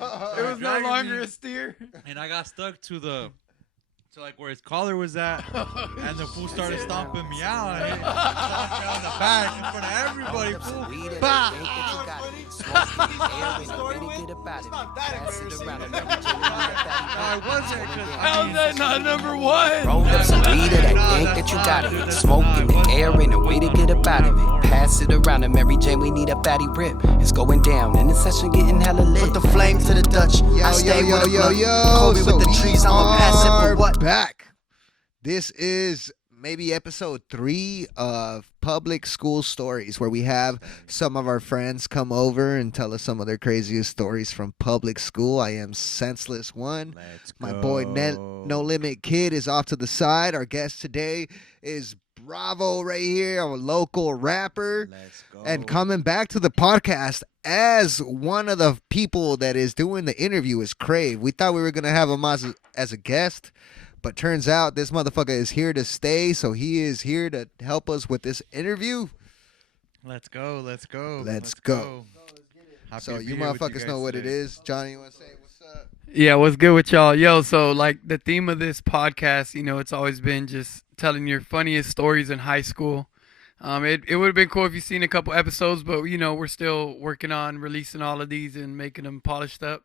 It was no longer a steer. And I got stuck to like where his collar was at, and the fool started stomping me out, and he stomped me on the back in front of everybody. Fool, bah! I wasn't. How's that not number one? Roll up some weed that think that you got it. Smoke in the air ain't a way to get up out of it. Pass it around to Mary Jane, we need a fatty rip. It's going down, and the session getting hella lit. Put the flame to the Dutch. I stay with a Kobe with the trees, I'ma pass it for what? Back. This is maybe episode 3 of Publik School Stories, where we have some of our friends come over and tell us some of their craziest stories from public school. I am Senseless One. My boy No Limit Kid is off to the side. Our guest today is Bravo right here, a local rapper. Let's go. And coming back to the podcast as one of the people that is doing the interview is Crave. We thought we were going to have him as a guest, but turns out this motherfucker is here to stay, so he is here to help us with this interview. Let's go. Let's go. So you motherfuckers know what it is. Johnny, you want to say what's up? Yeah, what's good with y'all? Yo, so like the theme of this podcast, you know, it's always been just telling your funniest stories in high school. It would have been cool if you've seen a couple episodes, but, you know, we're still working on releasing all of these and making them polished up.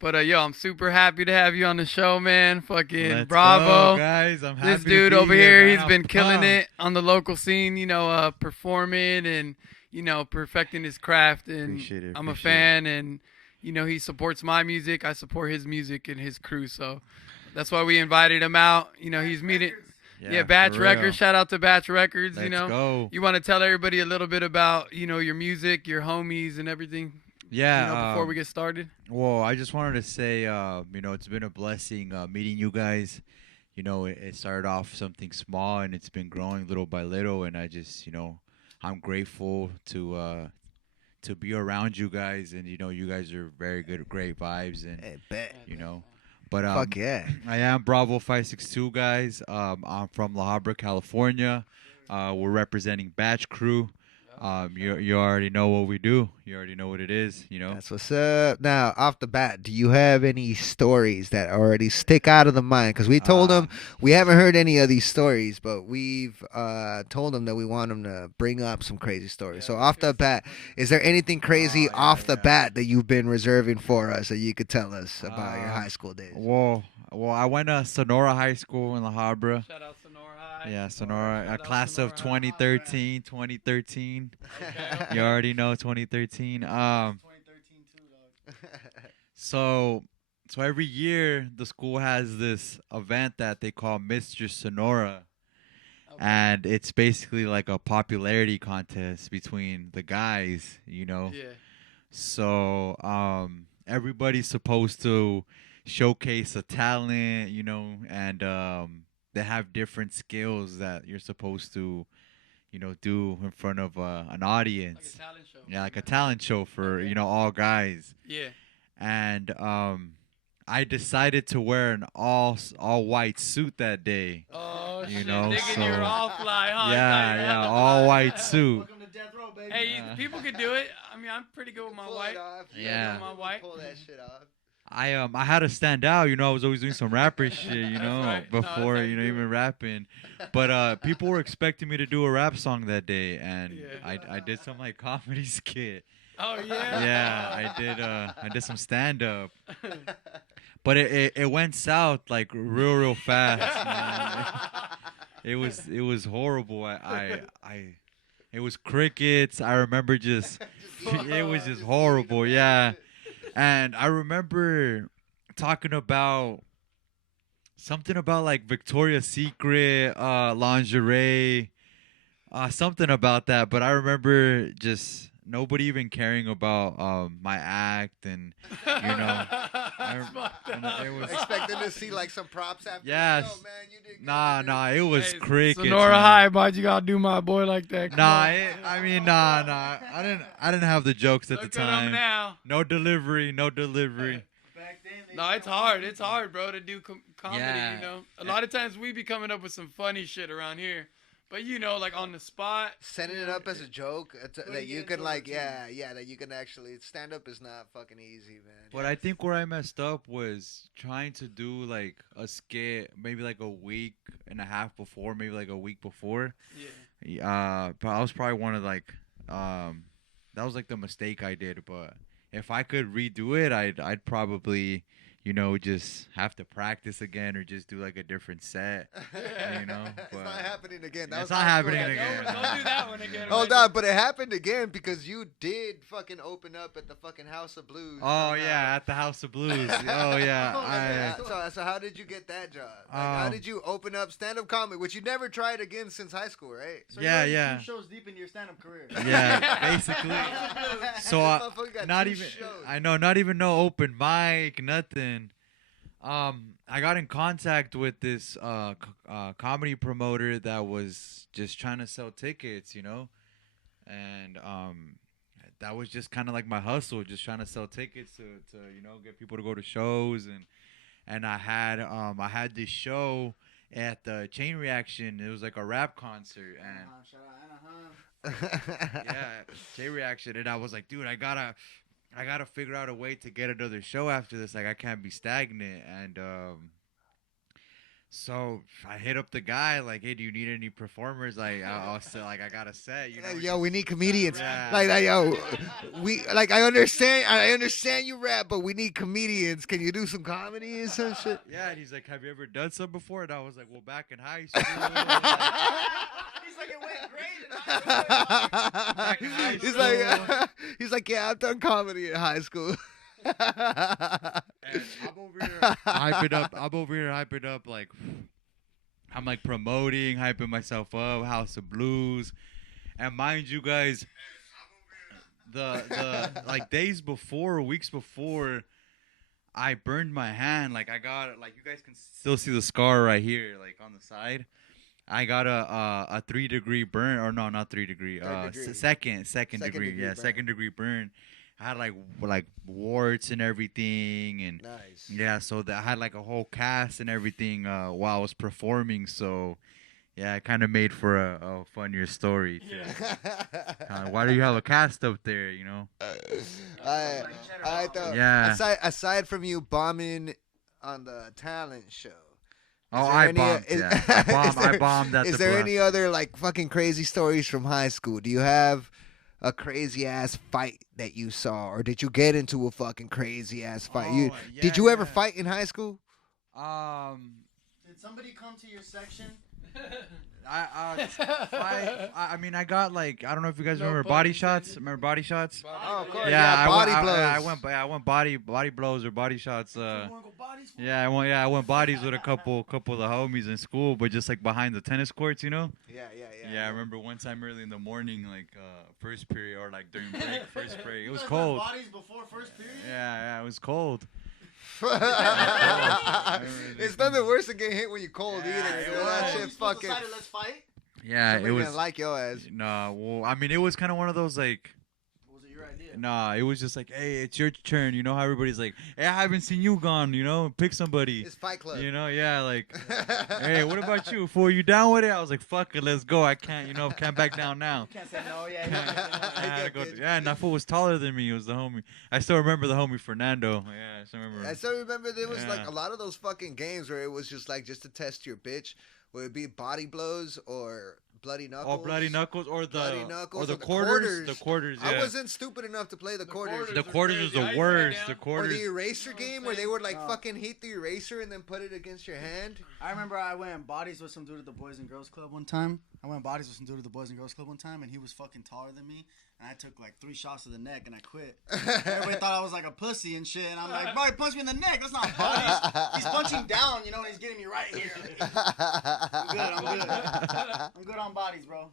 But, yo, I'm super happy to have you on the show, man. Fucking Let's bravo. go, guys. I'm happy This dude to be over here, man. he's been I'm killing pumped. it on the local scene, you know, performing and, you know, perfecting his craft. And Appreciate it, I'm a appreciate fan, and, you know, he supports my music. I support his music and his crew. So that's why we invited him out. You know, he's meeting. Yeah, Batch for real. Records. Shout out to Batch Records. Let's you know, go. You want to tell everybody a little bit about, you know, your music, your homies, and everything. Yeah. You know, before we get started. Well, I just wanted to say, you know, it's been a blessing meeting you guys. You know, it started off something small, and it's been growing little by little. And I just, you know, I'm grateful to be around you guys. And, you know, you guys are very good, great vibes. And, Hey, bet. you know. But Fuck yeah. I am Bravo 562, guys. I'm from La Habra, California. We're representing Batch Crew. You already know what we do. You already know what it is, you know. That's what's up. Now, off the bat, do you have any stories that already stick out of the mind? Because we told them we haven't heard any of these stories, but we've told them that we want them to bring up some crazy stories. So off the bat, is there anything crazy off the bat that you've been reserving for us that you could tell us about your high school days? Well, I went to Sonora High School in La Habra. Shout out Sonora High. Yeah, Sonora, a Shout out class of Sonora High. 2013. Okay. You already know 2013. 2013 too, dog. So every year the school has this event that they call Mr. Sonora. Okay. And it's basically like a popularity contest between the guys, you know. Yeah. So everybody's supposed to showcase a talent, you know, and they have different skills that you're supposed to, you know, do in front of an audience. Like a talent show. Yeah, like a talent show for, you know, all guys. Yeah. And I decided to wear an all white suit that day. Oh, You shit. know, Nigga, so- you're all fly, huh? Yeah, all white suit. Hey, people could do it. I mean, I'm pretty good with my white. Yeah. My white. Pull that shit off. I had to stand out, you know. I was always doing some rapper shit, you know, right. No, that's before, how you you know, do even rapping. But people were expecting me to do a rap song that day, and Yeah. I did some like comedy skit. Oh yeah. Yeah, I did some stand up. But it went south like real fast, man. It was horrible. It was crickets. I remember just it was just horrible. Yeah. And I remember talking about something about like Victoria's Secret lingerie, something about that. But I remember just nobody even caring about my act, and you know, it was Expecting to see like some props after. Yes. Yo, man, you did good, nah. It was Hey, crickets. Sonora man. High, why'd you gotta do my boy like that? Come Nah, on. nah. I didn't have the jokes at Look the at 'em time. now. No delivery. No, it's hard, bro, to do comedy. Yeah. You know, a lot of times we be coming up with some funny shit around here, But like on the spot. Setting it up as a joke that you can that you can actually stand up is not fucking easy, man. But I think where I messed up was trying to do like a skit maybe like a week and a half before, maybe like a week before. Yeah. But I was probably one of like that was like the mistake I did. But if I could redo it, I'd probably just have to practice again or just do like a different set. It's not happening again. It's not happening again. Don't do that one again. Hold on, but it happened again because you did fucking open up at the fucking House of Blues. Oh yeah, at the House of Blues. Oh yeah. So how did you get that job? How did you open up stand-up comedy, which you never tried again since high school, right? So yeah, you're yeah. 2 shows deep in your stand-up career. Yeah, basically. So not even no open mic, nothing. I got in contact with this comedy promoter that was just trying to sell tickets, and that was just kind of like my hustle, just trying to sell tickets to get people to go to shows, and I had this show at the Chain Reaction. It was like a rap concert, and Shout out yeah, Chain Reaction, and I was like, dude, I gotta figure out a way to get another show after this. Like, I can't be stagnant. And so I hit up the guy, like, hey, do you need any performers? Like, I'll say, like, I got a set. Yo, we need comedians. Yeah. Yo, I understand you rap, but we need comedians. Can you do some comedy and some shit? Yeah, and he's like, have you ever done some before? And I was like, well, back in high school. He's like, it went great in high school. He's like, yeah, I've done comedy in high school. And I'm over here hyping up, like, I'm like promoting, hyping myself up, House of Blues. And mind you guys, the like days before, weeks before, I burned my hand. Like, I got, like, you guys can still see the scar right here, like on the side. I got a 3-degree burn, or no, not 3-degree. Second degree. Yeah, burn. 2nd-degree burn. I had like warts and everything, and nice. Yeah, so I had like a whole cast and everything while I was performing. So yeah, it kind of made for a funnier story. Yeah. Why do you have a cast up there? I thought. Yeah. Aside from you bombing on the talent show. I bombed. I bombed at the. Is there any other like fucking crazy stories from high school? Do you have a crazy ass fight that you saw, or did you get into a fucking crazy ass fight? Did you ever fight in high school? Did somebody come to your section? I mean, I got like, I don't know if you guys remember Body Shots. Remember Body Shots? Oh, of course. Yeah, body blows. I went body blows or body shots. Yeah, I went bodies with a couple of the homies in school, but just like behind the tennis courts, Yeah. Yeah, I remember one time early in the morning, like first period or like during break, first break. It was cold. Bodies before first period? Yeah, it was cold. It's nothing worse than getting hit when you're cold either. That shit fucking. Let's fight. Yeah, Somebody it was. didn't like your ass. No, well, I mean, it was kind of one of those like. Was it your idea? Nah, it was just like, hey, it's your turn. You know how everybody's like, hey, I haven't seen you gone. Pick somebody. It's Fight Club. Yeah, like, hey, what about you? Fool, you down with it? I was like, fuck it, let's go. I can't, can't back down now. You can't say no, yeah. I had to go. Yeah, and that fool was taller than me. It was the homie. I still remember the homie Fernando. Yeah, I still remember there was like a lot of those fucking games where it was just like just to test your bitch, where it'd be body blows or bloody knuckles. Oh, bloody knuckles or the quarters. The quarters. Yeah. I wasn't stupid enough to play the quarters. The quarters was the worst. The quarters. Or the eraser game where they would like fucking heat the eraser and then put it against your hand. I remember I went bodies with some dude at the Boys and Girls Club one time. And he was fucking taller than me. And I took like 3 shots to the neck and I quit. Everybody thought I was like a pussy and shit. And I'm like, bro, he punched me in the neck. That's not bodies. He's punching down, and he's getting me right here. I'm good. I'm good on bodies, bro.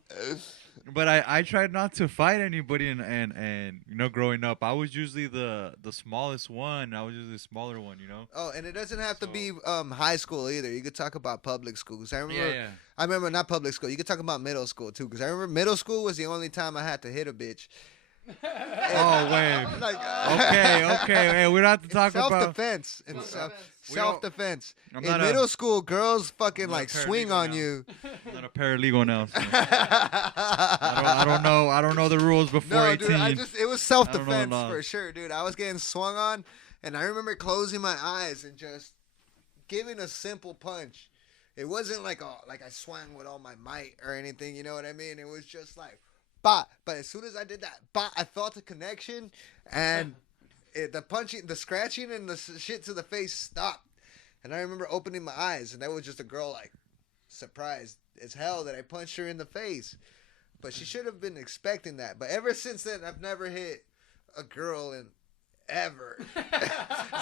But I tried not to fight anybody, and growing up, I was usually the smallest one. I was usually the smaller one, Oh, and it doesn't have to be high school either. You could talk about public schools. I remember. Yeah. I remember not public school. You could talk about middle school too, because I remember middle school was the only time I had to hit a bitch. Oh wait. Like, Okay. Hey, we don't have to talk about. self-defense. In self-defense. I'm In not middle school, girls fucking I'm not like a swing paralegal on now. you. I'm not a paralegal now. So I don't know. I don't know the rules before No, 18. dude, it was I don't know self-defense the law. for sure, dude. I was getting swung on, and I remember closing my eyes and just giving a simple punch. It wasn't like I swung with all my might or anything, you know what I mean? It was just like, bah. But as soon as I did that, bah, I felt a connection, and the punching, the scratching, and the shit to the face stopped. And I remember opening my eyes, and that was just a girl like surprised as hell that I punched her in the face. But she should have been expecting that. But ever since then, I've never hit a girl in ever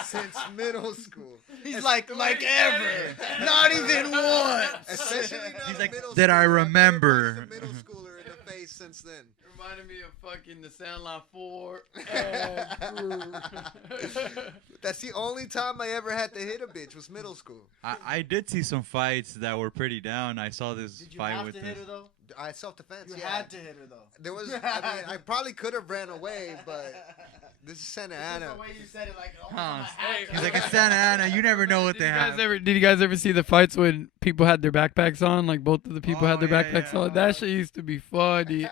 since middle school. He's like ever. Not even once. Especially not He's a like, middle "Did I schooler. I've never remember?" punched a middle schooler in the face since then. Reminded me of fucking the Sandlot 4. That's the only time I ever had to hit a bitch was middle school. I did see some fights that were pretty down. I saw this Did you fight have with to this. hit her though? I self-defense. You Yeah. had to hit her though. There was. I mean, I probably could have ran away, but this is Santa Ana. That's the way you said it, like, oh, Huh. I had to. He's like, "It's Santa Ana. You never know what Did they you guys have." did you guys ever see the fights when people had their backpacks on? Like both of the people had Oh, their yeah, backpacks yeah. on. That shit used to be funny. I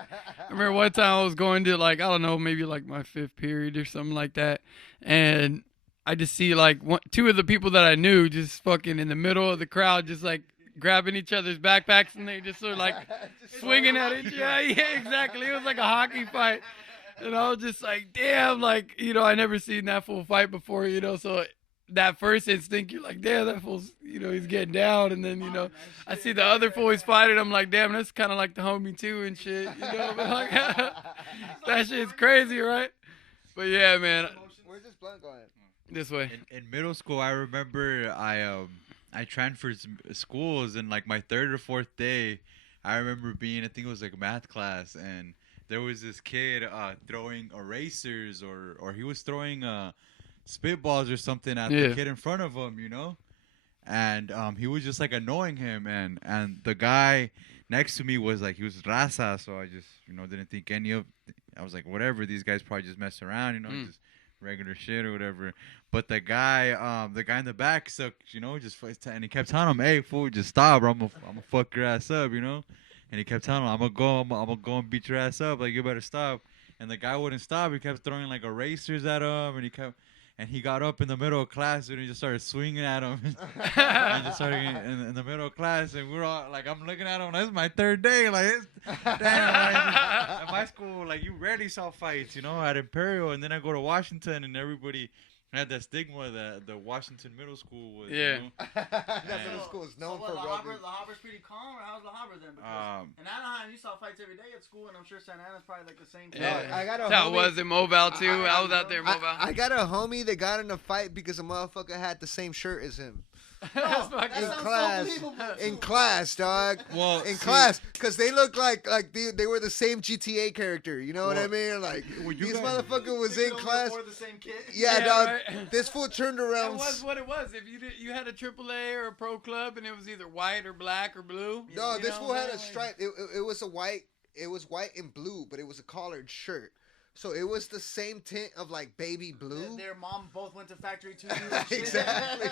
remember one time I was going to like, I don't know, maybe like my 5th period or something like that, and I just see like two of the people that I knew just fucking in the middle of the crowd, just like grabbing each other's backpacks, and they just sort of like swinging at each. Yeah, exactly. It was like a hockey fight. And I was just like, damn, like, you know, I never seen that fool fight before, you know, so that first instinct, you're like, damn, that fool's, you know, he's getting down, and then, you know, I see the other fool he's fighting, I'm like, damn, that's kind of like the homie too and shit, you know, but like, that shit's crazy, right? But yeah, man, Where's this blunt going? this way. In middle school, I remember I transferred schools, and like my 3rd or 4th day, I remember being, I think it was like math class, and there was this kid throwing erasers, or he was throwing spitballs or something at the kid in front of him, you know, and he was just like annoying him, and the guy next to me was like, he was raza, so I just, you know, didn't think any of. I was like, whatever, these guys probably just mess around, you know, just regular shit or whatever. But the guy in the back, so, you know, and he kept telling him, "Hey, fool, just stop, or I'm gonna fuck your ass up," you know. And he kept telling him, I'm gonna go and beat your ass up. Like, you better stop. And the guy wouldn't stop. He kept throwing like erasers at him, and he got up in the middle of class and he just started swinging at him. And just started in the middle of class, and we're all like, I'm looking at him. This is my 3rd day. Like, damn. Like, at my school, like, you rarely saw fights, you know, at Imperial, and then I go to Washington, and everybody had that stigma that the Washington Middle School was. Yeah. You know? That middle school is known for La rubbing. Habra's pretty calm, or how's La Habra then? Because in Anaheim, you saw fights every day at school, and I'm sure Santa Ana's probably like the same thing. Yeah. I got a That's how it homie- was in Mobile too. I was out there in Mobile. I got a homie that got in a fight because a motherfucker had the same shirt as him. That's fucking- That sounds class. so believable. In class, dog. Well, In see, class, because they look like they were the same GTA character. You know what I Well, mean? Like, well, you this guys- motherfucker was They in could only class. afford the same kid. Yeah, Yeah, dog. right. This fool turned That around. was what it was. If you had a AAA or a pro club, and it was either white or black or blue. No, you this know fool what had I'm a saying? stripe. It was a white. It was white and blue, but it was a collared shirt. So it was the same tint of like baby blue. Their mom both went to factory 2. and shit. Exactly.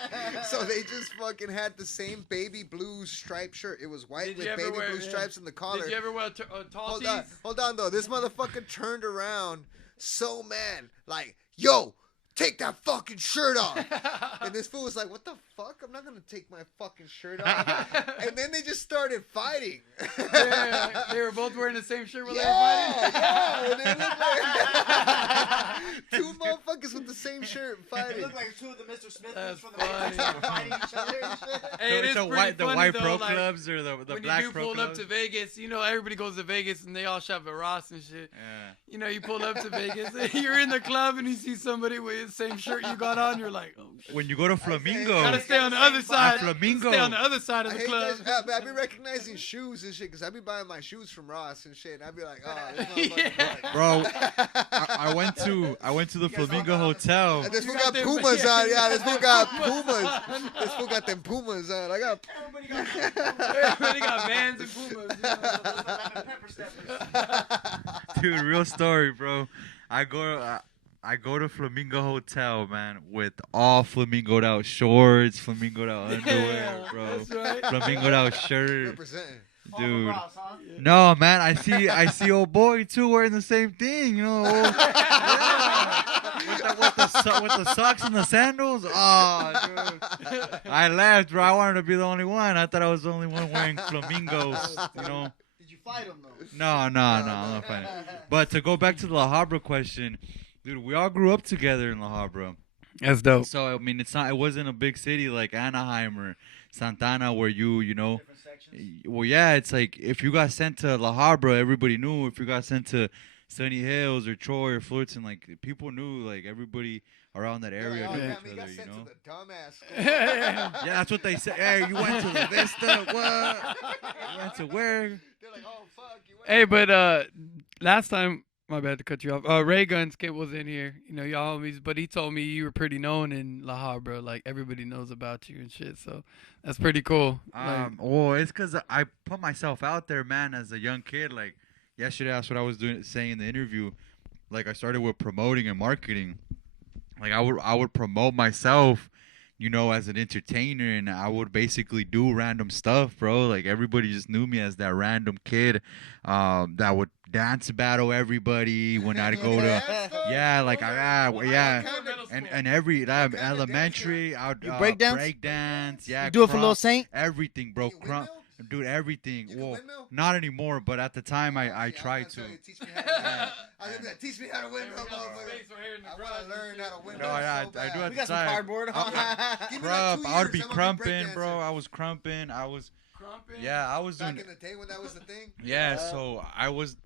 So they just fucking had the same baby blue striped shirt. It was white Did with you ever baby wear- blue yeah. stripes in the collar. Did you ever wear tall Hold tees? on though. This motherfucker turned around so mad, like, "Yo, take that fucking shirt off." And this fool was like, "What the fuck? I'm not gonna take my fucking shirt off." And then they just started fighting. Yeah, they were both wearing the same shirt while Yeah, they yeah. were And it looked like two motherfuckers with the same shirt It fighting. looked like 2 of the Mr. Smith That's from the funny. Matrix were fighting each other and shit. fighting. Hey, it is the pretty the funny white though, pro like, clubs or the when black you do pro pull clubs. up to Vegas, you know, everybody goes to Vegas and they all shop at Ross and shit. Yeah. You know, you pull up to Vegas, and you're in the club and you see somebody with the same shirt you got on, you're like, oh shit. When you go to Flamingo, Gotta stay on the other side. Flamingo. Stay on the other side of I the hate club. that shit. I be recognizing shoes and shit because I be buying my shoes from Ross and shit. And I be like, "Oh, this motherfucker's like." bro, I went to the Flamingo Hotel. And this fool got got them- Pumas on. Yeah, this fool got Pumas. This fool got them Pumas on. I got. Everybody got Vans and Pumas. You know? Lemon pepper steppers. Dude, real story, bro. I go to Flamingo Hotel, man, with all flamingoed out shorts, flamingoed out underwear, bro. That's right. Flamingoed out shirt, Representing. dude. Cross, huh? No, man, I see old boy too wearing the same thing, you know. With the socks and the sandals. Oh, dude. I laughed, bro. I wanted to be the only one. I thought I was the only one wearing flamingos, you know. Did you fight him though? No, I'm not fighting. But to go back to the La Habra question, dude, we all grew up together in La Habra. That's dope. So I mean, it wasn't a big city like Anaheim or Santana where you know. Different sections. Well, yeah, it's like if you got sent to La Habra, everybody knew. If you got sent to Sunny Hills or Troy or Fullerton, like people knew, like everybody around that area knew each other, you know. Yeah. Yeah, that's what they say. Hey, you went to the Vista? What? You went to where? They're like, oh fuck, you went. Hey, but last time, my bad to cut you off. Ray Gunskip was in here. You know, y'all homies, but he told me you were pretty known in La Habra. Like everybody knows about you and shit. So that's pretty cool. Well, it's because I put myself out there, man, as a young kid. Like yesterday, that's what I was saying in the interview. Like I started with promoting and marketing. Like I would promote myself, you know, as an entertainer, and I would basically do random stuff, bro. Like everybody just knew me as that random kid, that would dance battle everybody when I'd go to, yeah, like and every elementary, I would break dance? break dance, yeah, You do it for Lil Saint? everything, bro, dude, everything. Well, not anymore, but at the time I tried to. Teach me how to windmill, motherfucker. I want to learn how to windmill. No, yeah, so I do bad. at We the got some time. cardboard. Give me like 2 Crump. I would be years, I'm gonna be crumping, bro. breakdancing. I was crumping. I was, Crumping? yeah, I was Back doing. in the day when that was the thing. Yeah, so I was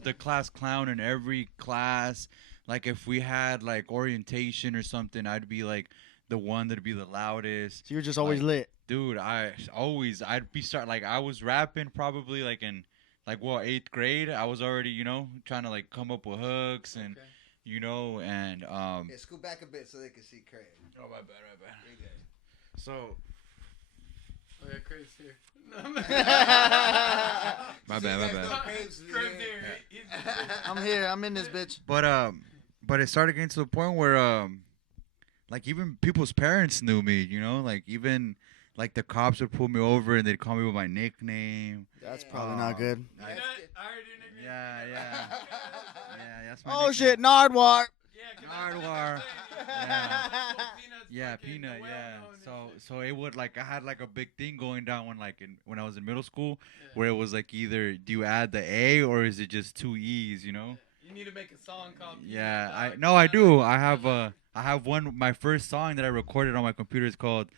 the class clown in every class. Like if we had like orientation or something, I'd be like the one that'd be the loudest. So you're just always lit. Dude, I'd be like I was rapping probably like in like 8th grade. I was already, you know, trying to like come up with hooks and you know and Yeah, scoot back a bit so they can see Craig. Oh my bad. So Oh, yeah, Craig's here. my bad. Craig's here. I'm here. I'm in this bitch. But it started getting to the point where like even people's parents knew me, you know, like even like the cops would pull me over and they'd call me with my nickname. That's probably not good. Yeah, that's my Oh nickname. shit, Nardwar. Nardwar. Yeah, Peanut, yeah. So it would like I had like a big thing going down when I was in middle school where it was like either do you add the A or is it just 2 E's, you know? You need to make a song called. Yeah, I do. I have one. My first song that I recorded on my computer is called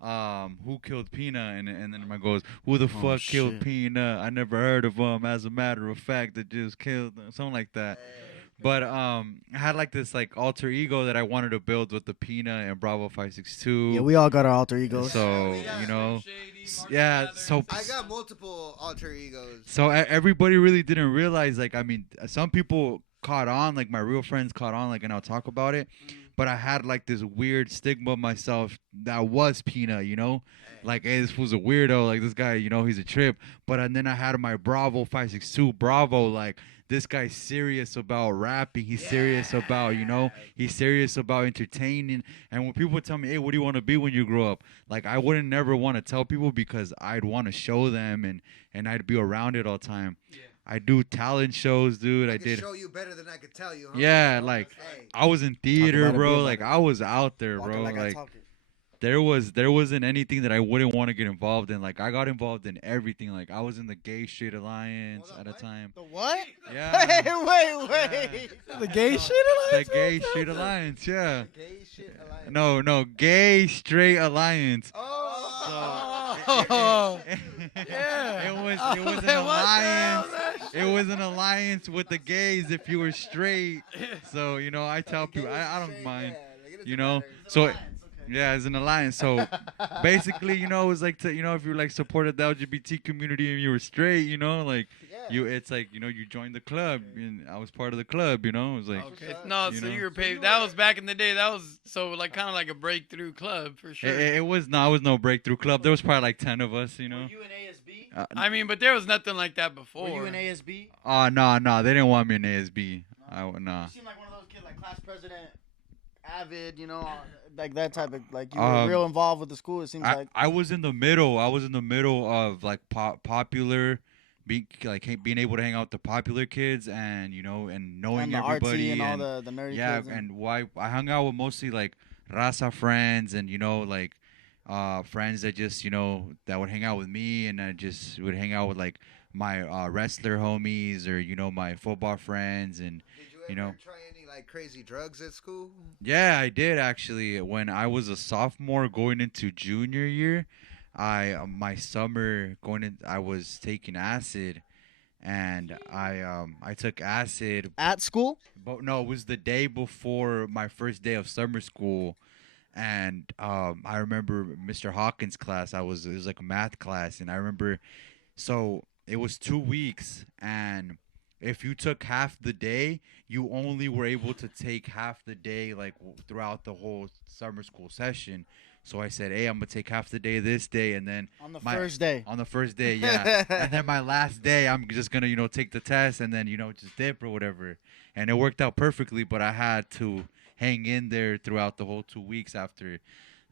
"Who Killed Peanut," and then my goes, "Who the fuck killed shit. Peanut? I never heard of him. As a matter of fact, that just killed him." Something like that. But I had like this like alter ego that I wanted to build with the Peanut and Bravo 562. Yeah, we all got our alter egos. So you know, yeah. So I got multiple alter egos. so everybody really didn't realize, like, I mean, some people caught on, like my real friends caught on, like, and I'll talk about it. But I had like this weird stigma of myself that was Peanut, you know, like, hey, this was a weirdo, like this guy, you know, he's a trip. But and then I had my Bravo 562 Bravo, like this guy's serious about rapping. He's serious about, you know, he's serious about entertaining. And when people tell me, hey, what do you want to be when you grow up? Like, I wouldn't never want to tell people because I'd want to show them and I'd be around it all the time. Yeah. I do talent shows, dude. I did. Show you better than I could tell you. Huh? Yeah, like I was in theater, bro. Like I was out there, bro. Like there wasn't anything that I wouldn't want to get involved in. Like I got involved in everything. Like I was in the Gay Straight Alliance at a time. The what? Yeah. Wait. The gay shit alliance? The Gay Straight Alliance, yeah. Gay shit alliance. No, Gay Straight Alliance. Oh. Yeah. It was an alliance. It was an alliance with the gays if you were straight. So, you know, I tell people I don't mind. You know. So yeah, it's an alliance. So basically, you know, it was like to, you know, if you like supported the LGBT community and you were straight, you know, like it's like, you know, you joined the club and I was part of the club, you know. It was like No, so you were paid. That was back in the day. That was so like kind of like a breakthrough club for sure. It was no breakthrough club. There was probably like 10 of us, you know. Were you in ASB? I mean, but there was nothing like that before. Were you in ASB? Oh no, they didn't want me in ASB. Nah. You seem like one of those like class president, avid, like that type of like you were real involved with the school. It seems like I was in the middle. I was in the middle of like popular, being able to hang out with the popular kids and and knowing and the everybody artsy and all the nerdy yeah, kids. and why I hung out with mostly like raza friends and like friends that just that would hang out with me, and I just would hang out with like my wrestler homies or my football friends. And Did you ever try any like crazy drugs at school? yeah, I did actually. When I was a sophomore going into junior year, my summer I was taking acid, and I took acid. At school? But no, it was the day before my first day of summer school, and I remember Mr. Hawkins' class. It was like a math class, and I remember, so it was 2 weeks, and if you took half the day, you only were able to take half the day like throughout the whole summer school session. So I said, hey, I'm gonna take half the day this day, and then On the first day. on the first day, yeah. And then my last day, I'm just gonna take the test and then just dip or whatever. And it worked out perfectly, but I had to hang in there throughout the whole 2 weeks after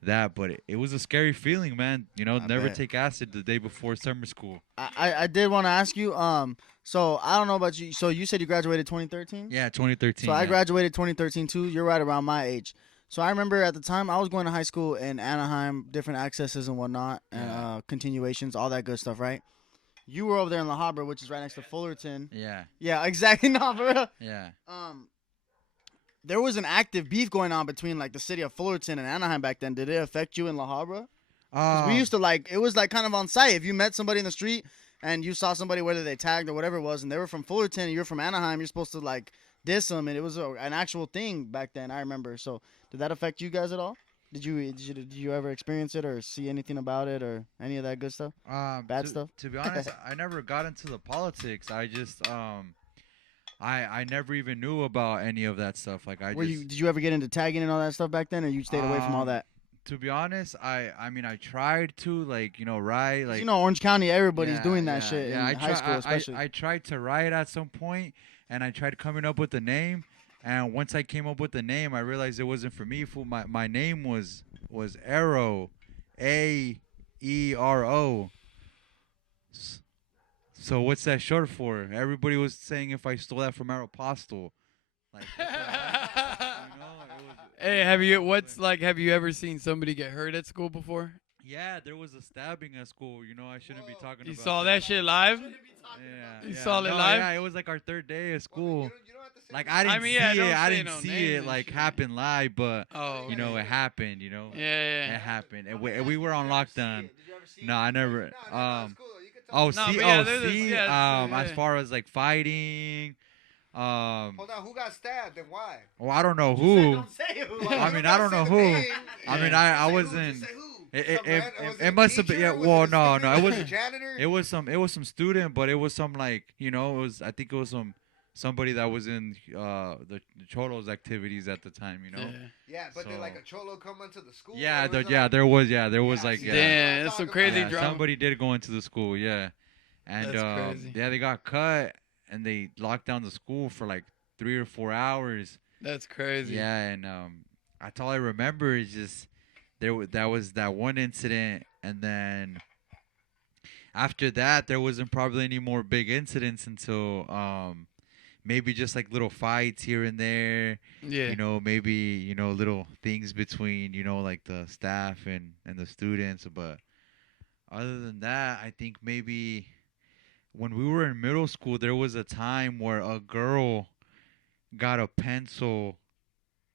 that. But it was a scary feeling, man. Never bet. take acid the day before summer school. I did want to ask you. So I don't know about you. So you said you graduated 2013. Yeah, 2013. So I yeah. graduated 2013 too. You're right around my age. So I remember at the time I was going to high school in Anaheim, different accesses and whatnot, and continuations, all that good stuff, right? You were over there in La Habra, which is right next to Fullerton. Yeah, Yeah, exactly. No, for real. yeah. There was an active beef going on between like the city of Fullerton and Anaheim back then. Did it affect you in La Habra? 'Cause we used to it was like kind of on site. If you met somebody in the street and you saw somebody, whether they tagged or whatever it was, and they were from Fullerton and you're from Anaheim, you're supposed to like diss them, and it was an actual thing back then. I remember. So did that affect you guys at all? Did you ever experience it or see anything about it or any of that good stuff? Bad stuff? To be honest, I never got into the politics. I just I never even knew about any of that stuff. Like Did you ever get into tagging and all that stuff back then, or you stayed away from all that? To be honest, I mean I tried to write like Orange County, everybody's doing that shit in I high school, especially. I tried to write at some point, and I tried coming up with a name, and once I came up with the name, I realized it wasn't for me. My name was Aero, AERO. So what's that short for? Everybody was saying if I stole that from Aeropostale. Like, Hey, have you ever seen somebody get hurt at school before? yeah, there was a stabbing at school. I shouldn't be talking You about saw that shit live? Yeah, You saw it no, live? Yeah, it was like our third day of school. You don't have to say Like that. I didn't mean, yeah, see don't it. I say didn't no see names it and like shit. happen live, but Oh, it happened. yeah, It yeah. happened, and we were on lockdown. Did you ever see No, it? I never. No, that's cool. You can Oh, tell me. No, see, but yeah, oh, there's a- see. yeah, As yeah. far as like fighting, Hold on, who got stabbed and why? well, I don't know who. Don't say who. I mean, I don't know who. I mean, I wasn't. Just say who. It must have been. Yeah. Well, no, it wasn't. Janitor. It was some student, but it was some like it was. I think it was somebody that was in the Cholos activities at the time. Yeah. Yeah, but did So- like a cholo come into the school? Yeah, or was it like- there was like see, Damn, that's some crazy yeah, drama. somebody did go into the school, yeah, and That's crazy. yeah, they got cut and they locked down the school for like 3 or 4 hours. That's crazy. Yeah, and that's all I remember is just that was that one incident, and then after that there wasn't probably any more big incidents until maybe just like little fights here and there. Yeah. Maybe little things between like the staff and the students, but other than that, I think maybe when we were in middle school there was a time where a girl got a pencil.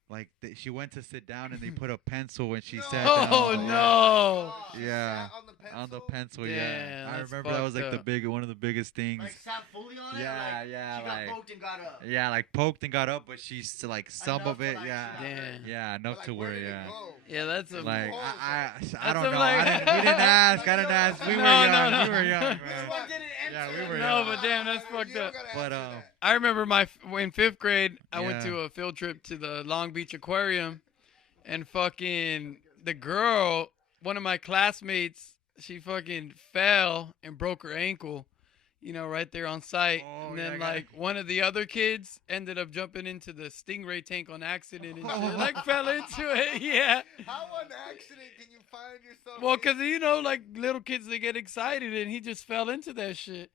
Like she went to sit down and they put a pencil when she sat down. Oh no. She Yeah. sat on the pencil? On the pencil, Damn, yeah. I that's remember that was like fucked one of the biggest things. Like sat fully on it? Yeah, Like, yeah, she like- got poked and got up. Yeah, like poked and got up, but she's like some Enough of to, it, like, yeah, sit Damn. yeah, enough But, to like, where where, did it yeah. go? Yeah, that's a Like balls. I That's don't some, know. like- We didn't ask. I didn't ask. We were No, young. no, We were no. young, This man. one didn't Yeah, enter. we were No, young. but damn, that's You fucked don't up. gotta But, answer that. I remember in 5th grade, I went Yeah. to a field trip to the Long Beach Aquarium, and fucking the girl, one of my classmates, she fucking fell and broke her ankle. right there on site. Oh, And yeah, then I got like one of the other kids ended up jumping into the Stingray tank on accident and shit. Like fell into it. Yeah. How on accident can you find yourself? Well, cause like little kids, they get excited, and he just fell into that shit.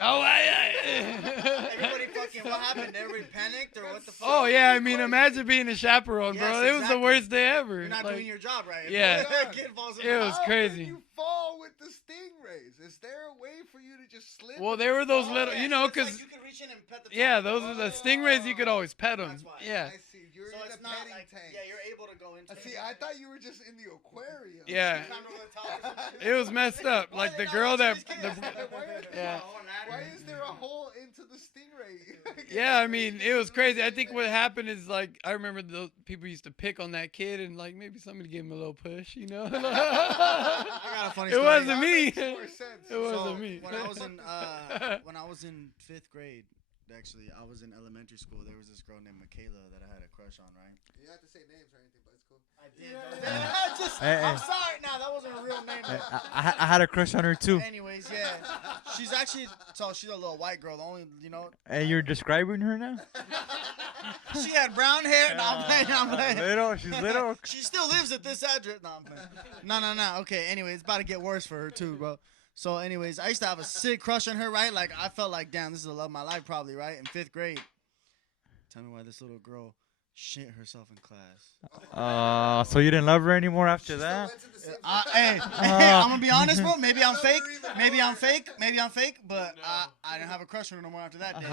Oh, Everybody fucking, what happened? Everybody panicked or what the fuck? Oh yeah, I mean, imagine being a chaperone, bro. Yes, It was the exactly. worst day ever. You're not Like, doing your job right. Yeah. If a kid falls in It the was house, crazy. You fall with the stingrays. Is there a way for you to just slip? Well, there were those oh, little, yeah, you so know, it's like cause you can reach in and pet the yeah, top. those are the stingrays. You could always pet them. That's why. Yeah. I see. You're So in it's the not petting like, tank. yeah, you're able to go into it. See, I thought you were just in the aquarium. Yeah. Climbed over the top or some shit. It was messed up. Why Like they the not girl watching that, these kids? yeah. Why is there a hole into the stingray? Yeah, I mean, it was crazy. I think what happened is like I remember those people used to pick on that kid and like maybe somebody gave him a little push, I got a funny It story. wasn't me. Makes more sense. It wasn't me. When I was in 5th grade, actually, I was in elementary school. There was this girl named Michaela that I had a crush on, right? You don't have to say names or anything, but it's cool. I did. I'm sorry. No, that wasn't a real name. I had a crush on her too. Anyways, yeah, she's actually she's a little white girl. The only And you're describing her now? she had brown hair. No, I'm playing. Little, she's little. She still lives at this address. No, I'm playing. No. Okay. Anyway, it's about to get worse for her too, bro. So, anyways, I used to have a sick crush on her, right? Like, I felt like, damn, this is the love of my life, probably, right? In 5th grade. Tell me why this little Girl shit herself in class. So you didn't love her anymore after that? Hey, I'm gonna be honest, bro. Maybe I'm fake. Maybe I'm fake. But I didn't have a crush on her no more after that day.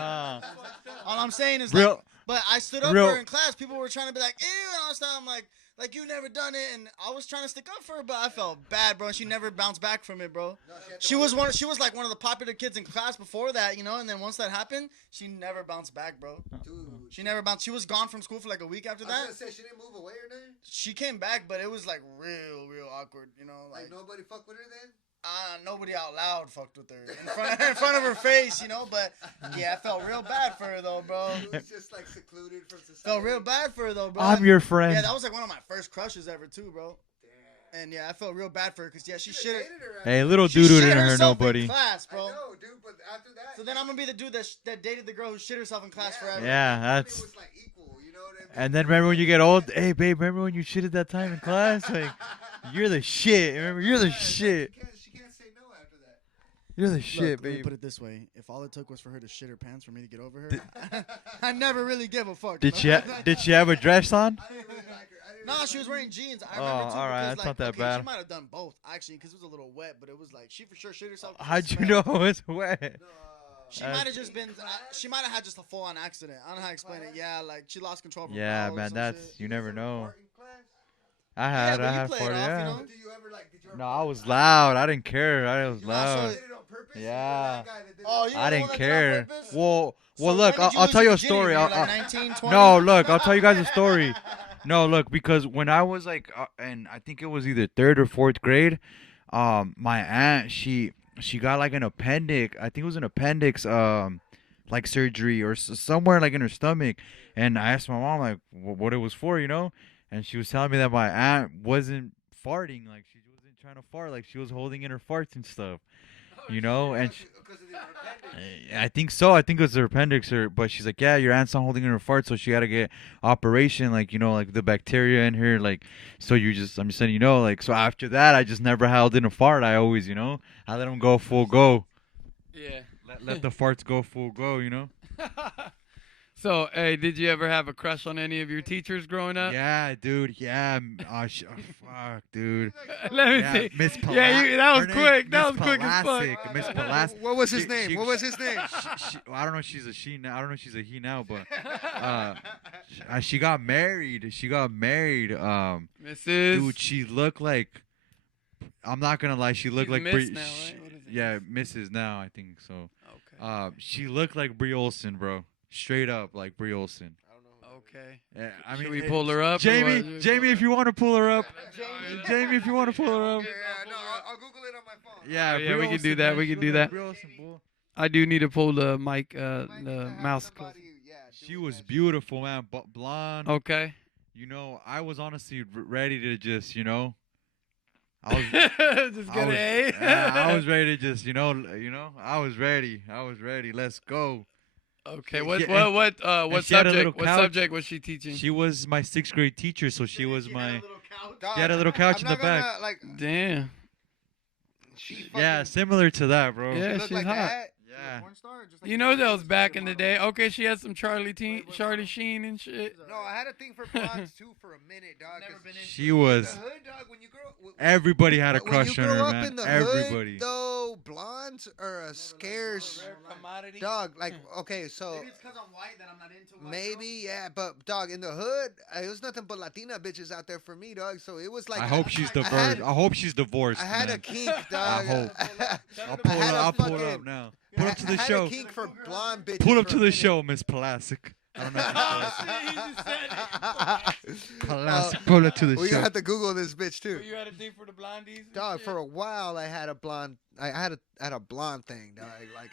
All I'm saying is, Real- like, but I stood up real- for her in class. People were trying to be like, ew, and all this stuff. I'm like you never done it, and I was trying to stick up for her, but I felt bad, bro. And she never bounced back from it, bro. She was like one of the popular kids in class before that, and then once that happened, she never bounced back, bro. Dude. She never bounced. She was gone from school for like a week after I was that. gonna say she didn't move away or nothing. She came back, but it was like real awkward, Like nobody fucked with her then. Nobody out loud fucked with her in front of her face, But yeah, I felt real bad for her though, bro. She was just like secluded from society. Felt real bad for her though, bro. I'm your friend. Yeah, that was like one of my first crushes ever too, bro. Damn. And yeah, I felt real bad for her because she shit her. Hey, little She doo-doo shit didn't hurt herself in nobody. class, I bro. know, dude, but after that. So then I'm gonna be the dude that dated the girl who shit herself in class forever. Yeah, It that's. was like equal, you know what I mean? And then remember when you get old? Hey, babe, remember when you shitted that time in class? Like, you're the shit. Remember, you're the shit. She can't say no after that. You're the Look, shit, let me babe. put it this way: if all it took was for her to shit her pants for me to get over her, I never really give a fuck. Did she have a dress on? I didn't really like her. No, she was wearing jeans. I Oh, remember too, all right, because, that's not that okay, bad. She might have done both actually, because it was a little wet, but it was like she for sure shit herself. How'd you know it's wet? She might have just been. She might have had just a full-on accident. I don't know how to explain it. Yeah, like she lost control of her Yeah, bowels or man, some that's shit. you never know. Fart in class? I had but you fart, played off, yeah. you know? Did you ever like? Did you ever? No, I was loud. I didn't care. I was You loud. also- You did it on purpose? Yeah. You were that guy that did Oh, it. you I were the didn't one that did it on care. purpose? Well, So look, when did I'll lose tell you a virginity? story. Were you I'll- like 19, 20? No, look, I'll tell you guys a story. No, look, because when I was like, and I think it was either 3rd or 4th grade, my aunt she got like an appendix. I think it was an appendix, like surgery or somewhere like in her stomach. And I asked my mom like what it was for, and she was telling me that my aunt wasn't farting, like she wasn't trying to fart, like she was holding in her farts and stuff, and. Because of the appendix. I think so. I think it was her appendix, but she's like, yeah, your aunt's not holding in her fart, so she got to get operation, like like the bacteria in her, like, so I'm just saying, like, so after that, I just never held in a fart. I always, I let them go full go. Yeah. Let the farts go full go, So, hey, did you ever have a crush on any of your teachers growing up? Yeah, dude. Yeah. Fuck, dude. Let me Yeah, see. Miss Yeah, that was her name- quick. That Miss was quick as fuck. Pulaski, Miss Pulaski. What was his She- name? she- What was his name? I don't know if she's a she now. I don't know if she's a he now, but she got married. She got married. Mrs. Dude, she looked like. I'm not gonna lie. She looked She's like Miss Brie. now, right? What is it? Yeah, Mrs. now. I think so. Okay. She looked like Brie Olson, bro. Straight up like Brie Olson. Okay. Yeah, I Should mean, we pull her up? or Jamie, what? Jamie, if you want to pull her up. Jamie, if you want to pull her up. Yeah, no, I'll Google it on my phone. Yeah, yeah, Brie we can do Olsen, that, man. we She can do looked like that. Brie Olsen, boy. I do need to pull the mic, the mouse. She was beautiful, man. Blonde. Okay. I was honestly ready to just, I was Just I get an was, A. I was ready to just I was ready. Let's go. Okay. And What she- what what and what she had a little subject? What couch. subject was she teaching? She was my 6th grade teacher, so she was She had my a little couch. Dog, She had a little couch I'm in the not gonna, back. Like, Damn. she yeah, fucking- similar to that, bro. Yeah, she looked she's like hot. that. Yeah. Porn star, or just like You a know that porn was star back in the model? day. Okay, she had some Charlie Playboy Charlie model? Sheen and shit. No, I had a thing for blondes too for a minute, dog. Never 'cause been into She in was. the hood, dog. When you grow, Everybody had a when crush you on grow her, up man. in the Everybody. hood, though, blondes are a scarce commodity. dog. Like, okay, so Maybe it's because I'm white that I'm not into white maybe, yeah, but dog, in the hood, it was nothing but Latina bitches out there for me, dog. So it was like I hope she's had- divorced. I hope she's divorced. I had a man. kink, dog. hope. I'll pull had it. a I'll pull it fucking- up now. Pull up to the I had show. a kink for blonde bitches. Pull up for to a the minute. show, Miss Plastic. I don't know. Plastic. Uh, Pull up to the We show. have to Google this bitch too. You had a thing for the blondies? and Dog, shit? for a while I had a blonde. I had a blonde thing, dog. Like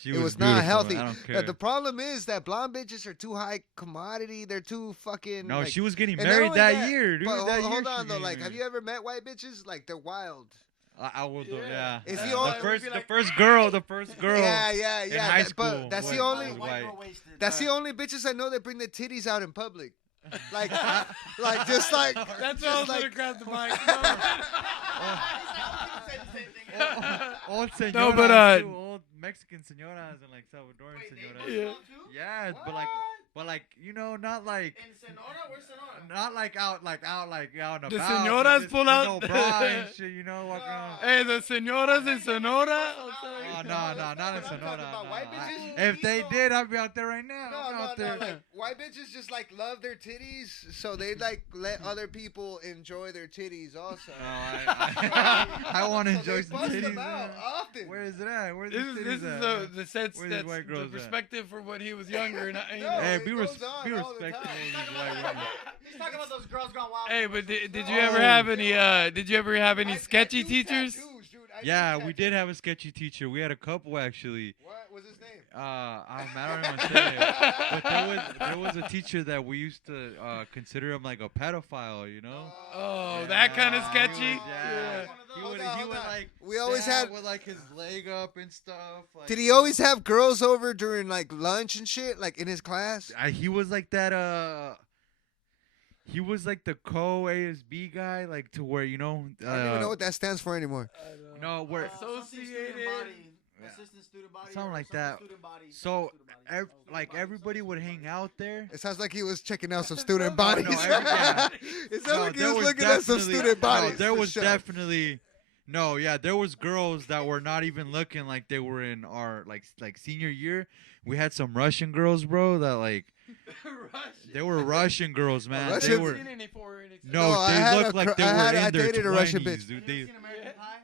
She it was not beautiful, healthy. man. I don't care. The problem is that blonde bitches are too high commodity. They're too fucking. No, like, she was getting and not married only that year, dude. But that hold, year hold she on though. getting Like, have married. you ever met white bitches? Like, they're wild. I will do. Yeah. Is he the only- first? Be The like, first girl. The first girl. Yeah, yeah, in yeah. high that- but school that's the was- only. was White white. girl wasted. That's the only bitches I know that bring their titties out in public. Like, like just like. That's just all I was like, gonna grab the mic. Old senoras, No, but, too, old Mexican senoras and like Salvadoran Wait, they senoras. both Yeah. come too? Yeah, but like not like In Sonora? Where's Sonora? not like out and The about. senoras but just, pull you out- know, bra and shit, you know, walking around. Hey, the senoras in Sonora. Oh no, But not in I'm Sonora. talking about no. white I- bitches. if they did, I'd be out there right now. No, I'm no, out no. there. Like, white bitches just like love their titties, so they like let other people enjoy their titties also. No, I want to So enjoy they some bust titties. them out man. often. Where is it at? Where's the This is titties at? the sense Where these that's white the girls at? perspective for when he was younger. And No, Hey, it be goes on be all the respectful time. of these white women. He's talking about those girls gone wild. Hey, but did you No. ever have any? Did you ever have any I sketchy do teachers? tattoos, dude. I do Yeah, we tattoos. did have a sketchy teacher. We had a couple actually. What was his name? I don't even say it. But there was a teacher that we used to consider him like a pedophile, you know? Oh, that kind of Yeah, sketchy. he was- yeah. He Hold would, on, he hold would on. like We always stand had. with like his leg up and stuff. Like, Did he always have girls over during like lunch and shit, like in his class? He was like that. He was like the co-ASB guy, like to where you know. I don't even know what that stands for anymore. No, where Associated. Yeah. Assistant student body. Something or like something that. student body, so student body. like everybody would hang out there. It sounds like he was checking out some student No, bodies. no, yeah. It sounds No, like he there was was looking at some definitely- student bodies. No, there for was sure. definitely. No, yeah, there was girls that were not even looking like they were in our like senior year. We had some Russian girls, bro, that like they were Russian girls, man. They Russians? were No, no, I they had looked a like cr- they I were had- in I their dated a Russian 20s, bitch. dude. You ever seen American Pie?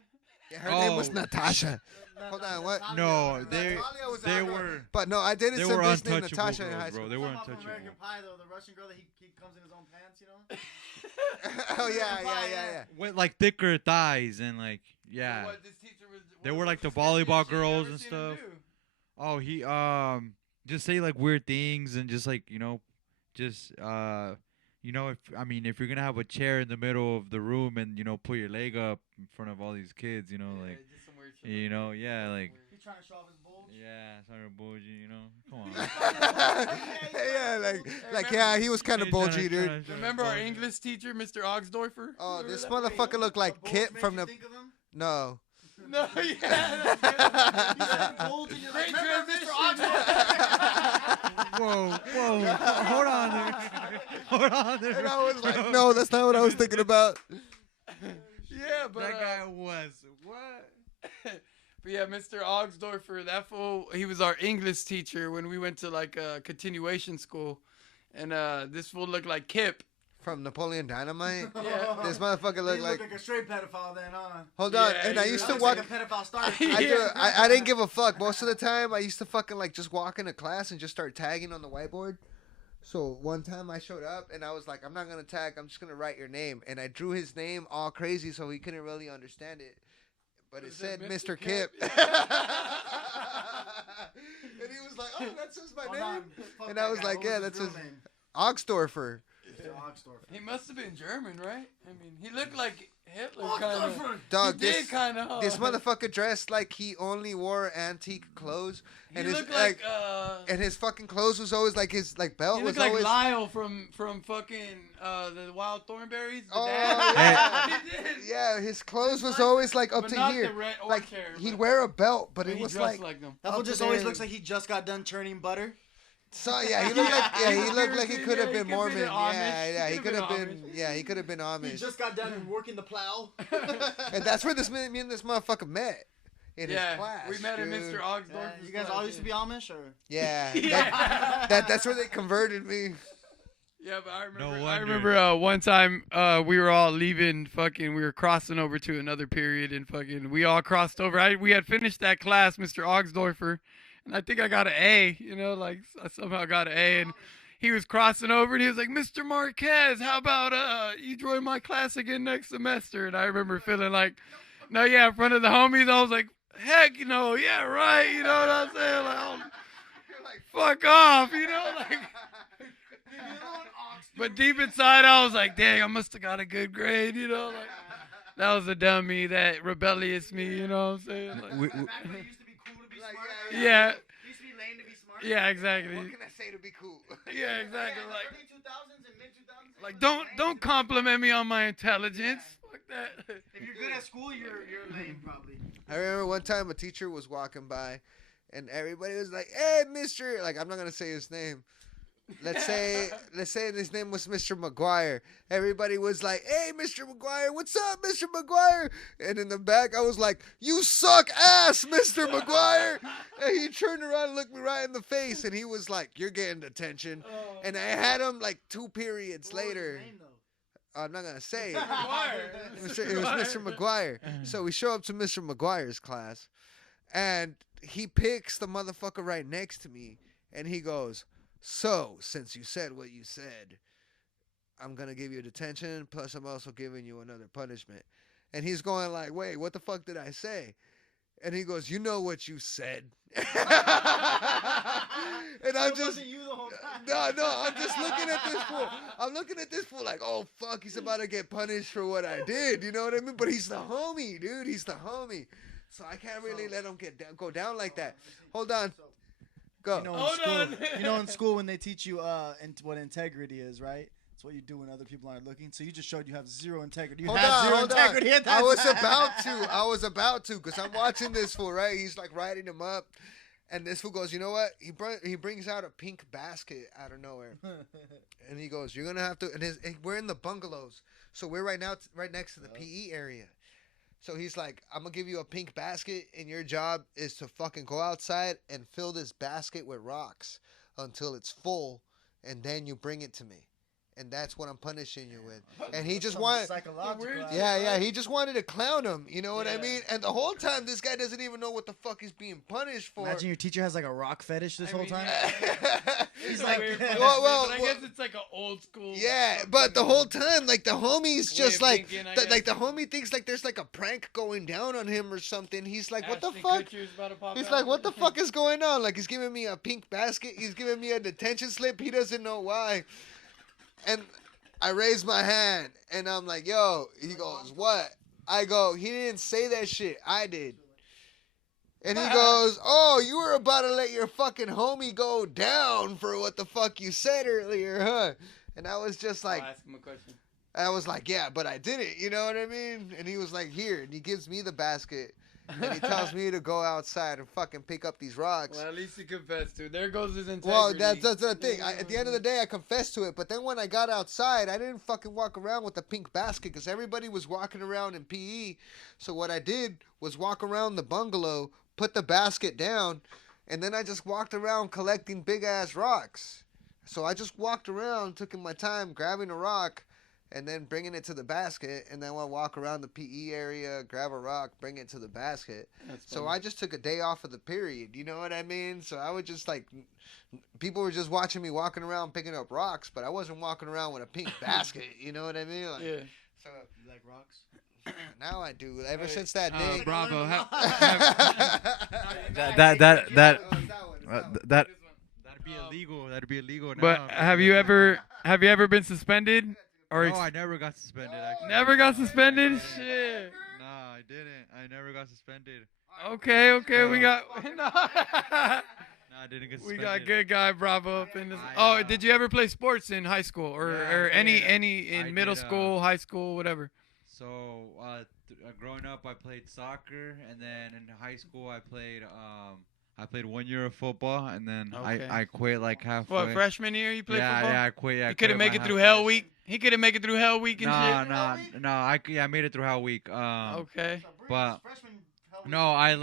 Yeah, her name was Oh, Natasha. Hold on, what? No, they Natalia was they out there. were But no, I dated they some were bitch named untouchable Natasha in high girls, school. bro. They were Talking about from untouchable. American Pie though, the Russian girl that he comes in his own pants, you know? Oh yeah, yeah, yeah. With like thicker thighs and like yeah. They were like the volleyball girls and stuff. Oh, he just say like weird things and just like just if you're gonna have a chair in the middle of the room and put your leg up in front of all these kids, like He's trying to show off his bulge. yeah, sorry bulgy, come on. Yeah, like yeah, he was kind of bulgy, dude. Remember our English teacher, Mr. Oxdorfer? Oh, Remember this that? motherfucker looked like bulge Kit made from you the. think of him? No. No, yeah. That's You said bulge and you're like, Great remember Mr. transition. Oxford? Whoa, hold on there, hold on there. And I was like, no, that's not what I was thinking about. Yeah, but That guy was what? But yeah, Mr. Oxdorfer, that fool, he was our English teacher when we went to like a continuation school, and this fool looked like Kip. From Napoleon Dynamite. Yeah. This motherfucker He looked looked like. like a straight pedophile then, huh? Hold on, Yeah, and I he used really to Looks walk. like a pedophile starter. I didn't give a fuck. Most of the time, I used to fucking like just walk into class and just start tagging on the whiteboard. So one time I showed up and I was like, I'm not gonna tag. I'm just gonna write your name. And I drew his name all crazy so he couldn't really understand it. But it said Mr. Kip. And he was like, oh, that says my Hold name. on. Fuck And that I was guy. like, What yeah, his that's real his name? Oxdorfer. He must have been German, right? I mean, he looked like Hitler kind of. Dog, He did kind of. this motherfucker dressed like he only wore antique clothes, He and his looked like and his fucking clothes was always like his belt he was looked like always. Lyle from fucking the Wild Thornberries. The Oh dad. yeah, He did. yeah. His clothes was always like up But to not here. the red Like orange hair, he'd but- wear a belt, but But it he was dressed like them. That up fool to just always there. looks like he just got done churning butter. So yeah, he looked like he looked like he Puritan, could have yeah, been he could've Mormon. been Amish. Yeah, He he could could've have been been. Yeah, he could have been He Amish. just got done working the plow. And that's where me and this motherfucker met in his class. we met in dude. Mr. Ogsdorf. You guys all used to be Amish, or? Yeah, Yeah. that's where they converted me. Yeah, but I remember. No I wonder. remember one time we were all leaving. Fucking, we were crossing over to another period, and fucking, we all crossed over. We had finished that class, Mr. Ogsdorfer, and I think I got an A. You know, like I somehow got an A, and he was crossing over, and he was like, "Mr. Marquez, how about you join my class again next semester?" And I remember feeling like, no, yeah, in front of the homies, I was like, heck, yeah, right. You know what I'm saying? Like, oh, fuck off, like. But deep inside, I was like, dang, I must have got a good grade, like. That was a dummy, that rebellious me, you know what I'm saying? Like, We- Back when it used to be cool to be smart. yeah, It used to be lame to be smart. yeah, exactly. What can I say to be cool? Yeah, exactly. Yeah, Like, early 2000s and mid 2000s. like don't compliment me on my intelligence. Fuck that. If you're good at school, you're lame probably. I remember one time a teacher was walking by, and everybody was like, "Hey, Mister!" Like, I'm not gonna say his name. Let's say his name was Mr. McGuire. Everybody was like, "Hey, Mr. McGuire, what's up, Mr. McGuire?" And in the back, I was like, "You suck ass, Mr. McGuire." And he turned around and looked me right in the face, and he was like, "You're getting detention." And I had him like 2 periods What was his later. name, though? I'm not gonna say it. McGuire. It was Mr. McGuire. So we show up to Mr. McGuire's class, and he picks the motherfucker right next to me, and he goes, "So, since you said what you said, I'm gonna give you detention, plus I'm also giving you another punishment." And he's going like, "Wait, what the fuck did I say?" And he goes, "You know what you said." And I'm It just wasn't you the whole time. no, I'm just looking at this fool. I'm looking at this fool like, oh fuck, he's about to get punished for what I did. You know what I mean? But he's the homie, dude. He's the homie. So I can't really let him go down like that. Hold on. Go. You know, in Hold school, on. in school when they teach you what integrity is, right? It's what you do when other people aren't looking. So you just showed you have zero integrity. You had zero integrity at that I was time. about to, because I'm watching this fool, right? He's like riding him up, and this fool goes, "You know what?" He brings out a pink basket out of nowhere, and he goes, "You're gonna have to." And we're in the bungalows, so we're right next to the PE area. So he's like, "I'm gonna give you a pink basket, and your job is to fucking go outside and fill this basket with rocks until it's full, and then you bring it to me. And that's what I'm punishing you with." And he just wanted, psychological. yeah, he just wanted to clown him. You know what I mean? And the whole time, this guy doesn't even know what the fuck he's being punished for. Imagine your teacher has like a rock fetish this whole time. He's like- like, Well, but I guess it's like an old school. Yeah, but the whole time, like the homie's Way just of like, thinking, I like guess. the homie thinks like there's like a prank going down on him or something. He's like, "What the Ashton fuck?" Kutcher's about to pop He's out. like, "What the fuck is going on?" Like he's giving me a pink basket. He's giving me a detention slip. He doesn't know why. And I raise my hand and I'm like, "Yo," he goes, "What?" I go, "He didn't say that shit. I did." And he goes, "Oh, you were about to let your fucking homie go down for what the fuck you said earlier, huh?" And I was just like, I'll ask him a question. I was like, "Yeah, but I did it." You know what I mean? And he was like, "Here," and he gives me the basket. And he tells me to go outside and fucking pick up these rocks. Well, at least he confessed to. There goes his integrity. Well, that's the thing. At the end of the day, I confessed to it. But then when I got outside, I didn't fucking walk around with the pink basket because everybody was walking around in PE. So what I did was walk around the bungalow, put the basket down, and then I just walked around collecting big-ass rocks. So I just walked around, took my time, grabbing a rock, and then bringing it to the basket, and then I'll walk around the PE area, grab a rock, bring it to the basket. That's So funny. I just took a day off of the period, you know what I mean? So I would just like, people were just watching me walking around picking up rocks, but I wasn't walking around with a pink basket, you know what I mean? Like, Yeah. So You like rocks? now I do. Ever since that day. Bravo. That- That'd Oh, it's that one. that'd be illegal. That'd be illegal now. But have you ever been suspended? Or No, I never got suspended. Actually. never got suspended? Shit. No, I didn't. I never got suspended. Okay, we got no. No, I didn't get We suspended. got good guy Bravo up in this. I, Oh, did you ever play sports in high school or, Yeah, or I any did. in I middle did, school, high school, whatever? So, growing up, I played soccer, and then in high school, I played 1 year of football, and then Okay. I quit like halfway. What, freshman year you played yeah, football? yeah, I quit. Yeah, I He couldn't quit make it my through half- Hell Week. He couldn't make it through Hell Week and No, I made it through Hell Week. Okay. But no, I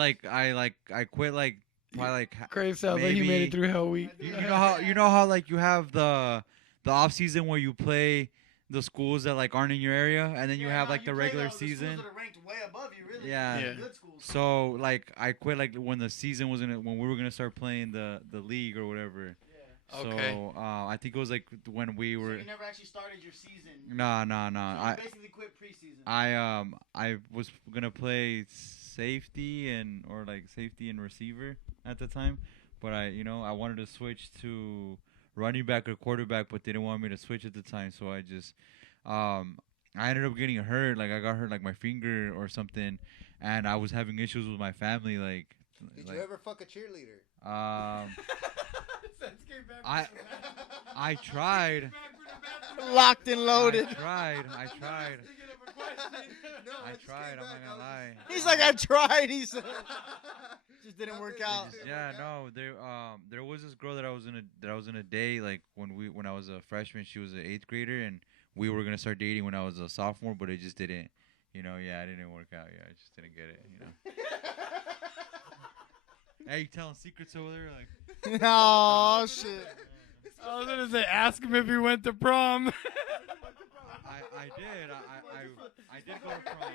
quit like probably like Crave sounds like he made maybe- it through Hell Week. you know how like you have the off season where you play the schools that like aren't in your area, and then you have like the regular season. That are ranked way above you, really. Yeah. Yeah. Good schools. So like I quit like when the season was when we were gonna start playing the league or whatever. Okay. So I think it was like when we So were. you never actually started your season. No. So you I basically quit preseason. I was gonna play safety and receiver at the time, but I wanted to switch to running back or quarterback, but they didn't want me to switch at the time, so I just I ended up getting hurt. Like I got hurt like my finger or something, and I was having issues with my family. Did you ever fuck a cheerleader? I tried. Locked and loaded. I tried. I tried. I'm not gonna lie. He's like, I tried. He said, just didn't work out. Yeah, no. There was this girl that I was in a date like when I was a freshman. She was an 8th grader, and we were gonna start dating when I was a sophomore, but it just didn't. Yeah, it didn't work out. Yeah, I just didn't get it. Hey, you telling secrets over there? Like, Oh shit. I was gonna say, ask him if he went to prom. I did. I did go to prom.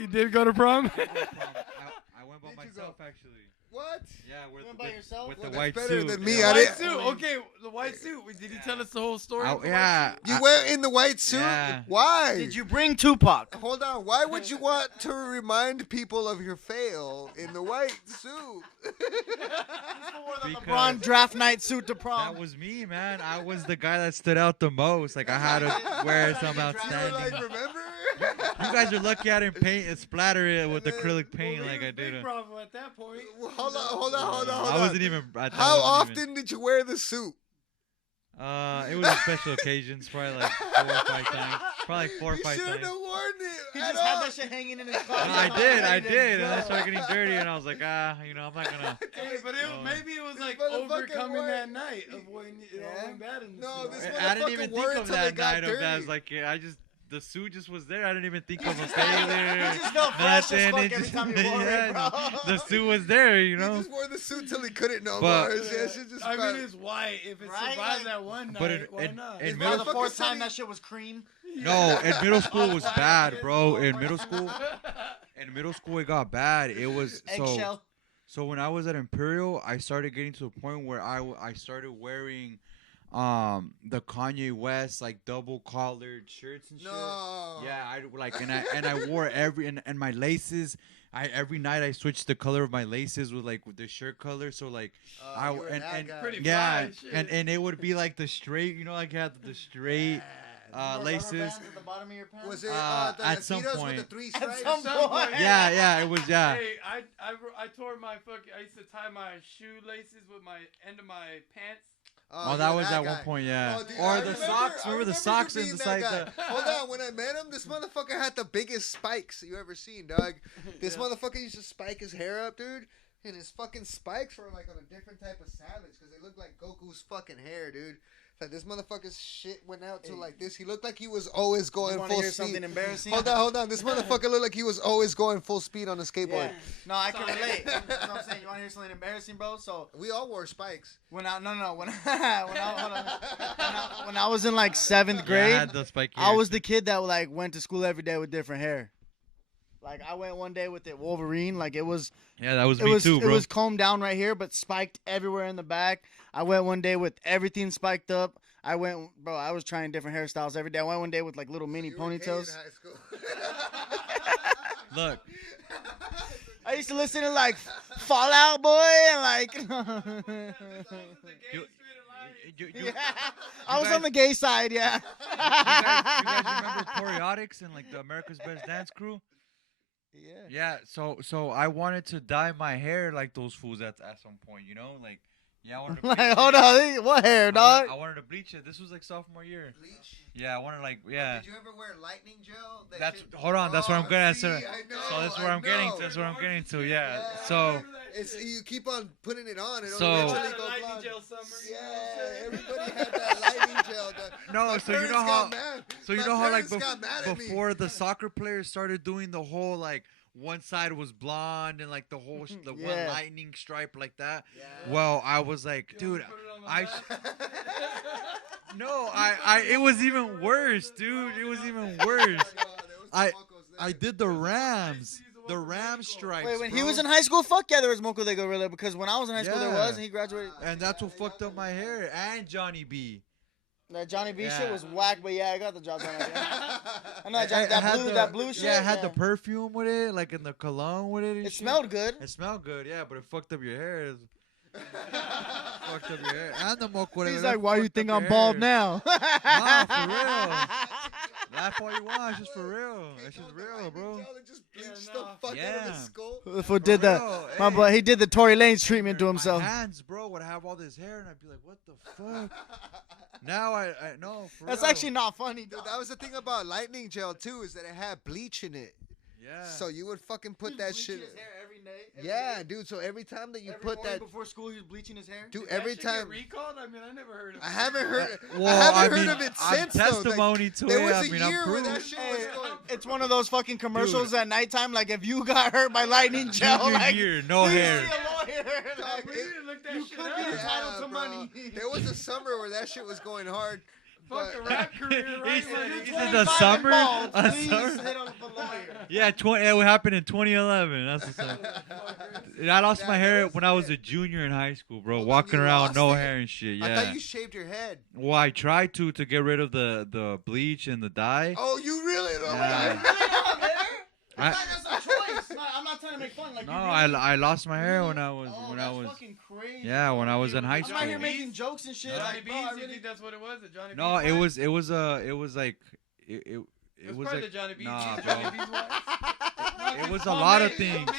You did go to prom? I went by Did you myself go? actually. What? Yeah, with, went by yourself? with Well, the that's white better suit. than me. Yeah. I White didn't- suit. Okay, the white suit. Did he tell us the whole story? I- of the white yeah. suit? You went in the white suit? Yeah. Why? Did you bring Tupac? Hold on. Why would you want to remind people of your fail in the white suit? Because LeBron draft night suit to prom. that was me, man. I was the guy that stood out the most. Like I had to wear some You were outstanding. like, remember? You guys are lucky I didn't paint and splatter it with acrylic paint like I did. Big Bravo at that point. Hold on. I wasn't even. How often did you wear the suit? It was on special occasions, probably like 4 or 5 times. Probably like 4 or You 5 shouldn't times. have worn it He at just had all. that shit hanging in his car. No, I did, and I started getting dirty, and I was like, I'm not gonna. Hey, but maybe it was like motherfucker overcoming wore- that night of when it all went bad in the No, suit. this I didn't motherfucker even wore think it of till that it got night of that. dirty. Like the suit just was there. I didn't even think of a failure. He just felt fresh as Nothing. fuck It every just, time he wore it, bro. the suit was there, He know. just wore the suit till he couldn't no But- more. That shit just I felt- mean, it's white. If it Right? survives Like- that one night, But why in not? in By middle the fourth said time, he- that shit was cream. no, in middle school it was White bad, is bro. all In white. middle school, it got bad. It was Eggshell. so when I was at Imperial, I started getting to a point where I started wearing the Kanye West like double collared shirts and shit. No. Yeah, I like and I wore and my laces. Every night I switched the color of my laces with the shirt color. So like You were that guy. Pretty yeah, fly shit. and it would be like the straight, like you had the straight Rubber laces. bands at the bottom of your pants? Was it Uh, the at some Adidas point. with the 3 At stripes? some Some point. point. Yeah, it was Hey, I tore my fucking. I used to tie my shoelaces with my end of my pants. Oh, you that were was at guy. one point, yeah. Oh, dude, Or I the remember- socks. I Remember the remember socks you and being the that side. guy. Hold on, when I met him, this motherfucker had the biggest spikes you ever seen, dog. This motherfucker used to spike his hair up, dude. And his fucking spikes were like on a different type of savage because they looked like Goku's fucking hair, dude. Like this motherfucker's shit went out to like this. He looked like he was always going You want to full hear speed. something embarrassing? Hold on. This motherfucker looked like he was always going full speed on a skateboard. Yeah. No, I can relate. You know what I'm saying? You want to hear something embarrassing, bro? So We all wore spikes. when I when I was in like 7th Yeah, I grade, had the spiky I hair, was too. the kid that like went to school every day with different hair. Like I went one day with it Wolverine, like it was Yeah, that was it me was too, it bro. was combed down right here, but spiked everywhere in the back. I went one day with everything spiked up. I was trying different hairstyles every day. I went one day with like little mini You were gay in ponytails. high school. Look, I used to listen to like Fallout Boy and like. You- I was on the gay side, yeah. you guys remember Choreotics and like the America's Best Dance Crew? Yeah. Yeah, so I wanted to dye my hair like those fools at some point, you know, like I wanted to bleach Like, hold on, what hair, dog? I wanted to bleach it. This was like sophomore year. Bleach? Yeah, I wanted did you ever wear lightning gel? hold on, that's what I'm getting at. See, So, I know, that's where I'm getting to. That's what I'm getting to. Yeah. So you keep on putting it on, it'll So- eventually go blonde. Yeah, everybody had that lightning gel. No, My so you parents know how got mad. so you My know how like parents got mad at me. before the soccer players started doing the whole like one side was blonde and like the whole the one Yeah. lightning stripe like that. Yeah. Well, I was like, dude, no, it was even worse, dude. It was even worse. I did the Rams stripes. Wait, when he bro. was in high school, fuck yeah, there was Moco de Gorilla. Because when I was in high school, there Yeah. was, and he graduated. And that's what fucked up my hair and Johnny B. That Johnny B Yeah. shit was whack, but yeah, I got the job done. I know I Johnny, had that blue shit. Yeah, it had the perfume with it, like in the cologne with it. And It shit. smelled good. It smelled good, yeah, but it fucked up your hair. Fucked up your hair. And the moco. He's like, why you think I'm bald now? Nah, for real. Laugh all you want, it's just for real. It's just real, bro. Just bleached the fuck out of his skull. If did that, real, my hey. boy, he did the Tory Lanez treatment to himself. My hands, bro, would have all this hair, and I'd be like, what the fuck? Now I know, for That's real. actually not funny, Dude, dog. that was the thing about lightning gel too, is that it had bleach in it. Yeah. So you would fucking put that shit. every day. Yeah, dude. So every time that you put that, before school, he was bleaching his hair. dude, every time. recalled. I mean, I never heard of. I haven't heard. Well, I haven't mean, heard of it I'm since. Though. Like, testimony to there it. was I a mean, I'm year where proof. that shit Hey, was going. it's one of those fucking commercials at nighttime. Like if you got hurt by lightning gel, Junior like year, no please hair. see a lawyer. Like, We didn't look that you shit could up. be Yeah, entitled to bro. money. There was a summer where that shit was going hard. Fuck But- a rap career, right? He said- Like, he said the summer? A Please summer? hit up a lawyer. Yeah, it happened in 2011. That's what's up. And I lost my hair when I was a junior in high school, bro. Oh, Walking you around lost no it? hair and shit. I Yeah. thought you shaved your head. Well, I tried to get rid of the bleach and the dye. Oh, you really don't. Yeah. I thought that's a choice. I'm not trying to make fun. Like No, you really, I lost my hair when I was that's fucking crazy. yeah when I was in high I'm school. not here making jokes and shit. Johnny Like, bro, I B's. You really think that's what it was? At Johnny No, B's it wife? was like it It was part like of the Johnny B's. nah, Johnny bro. B's wife. It was a lot of things.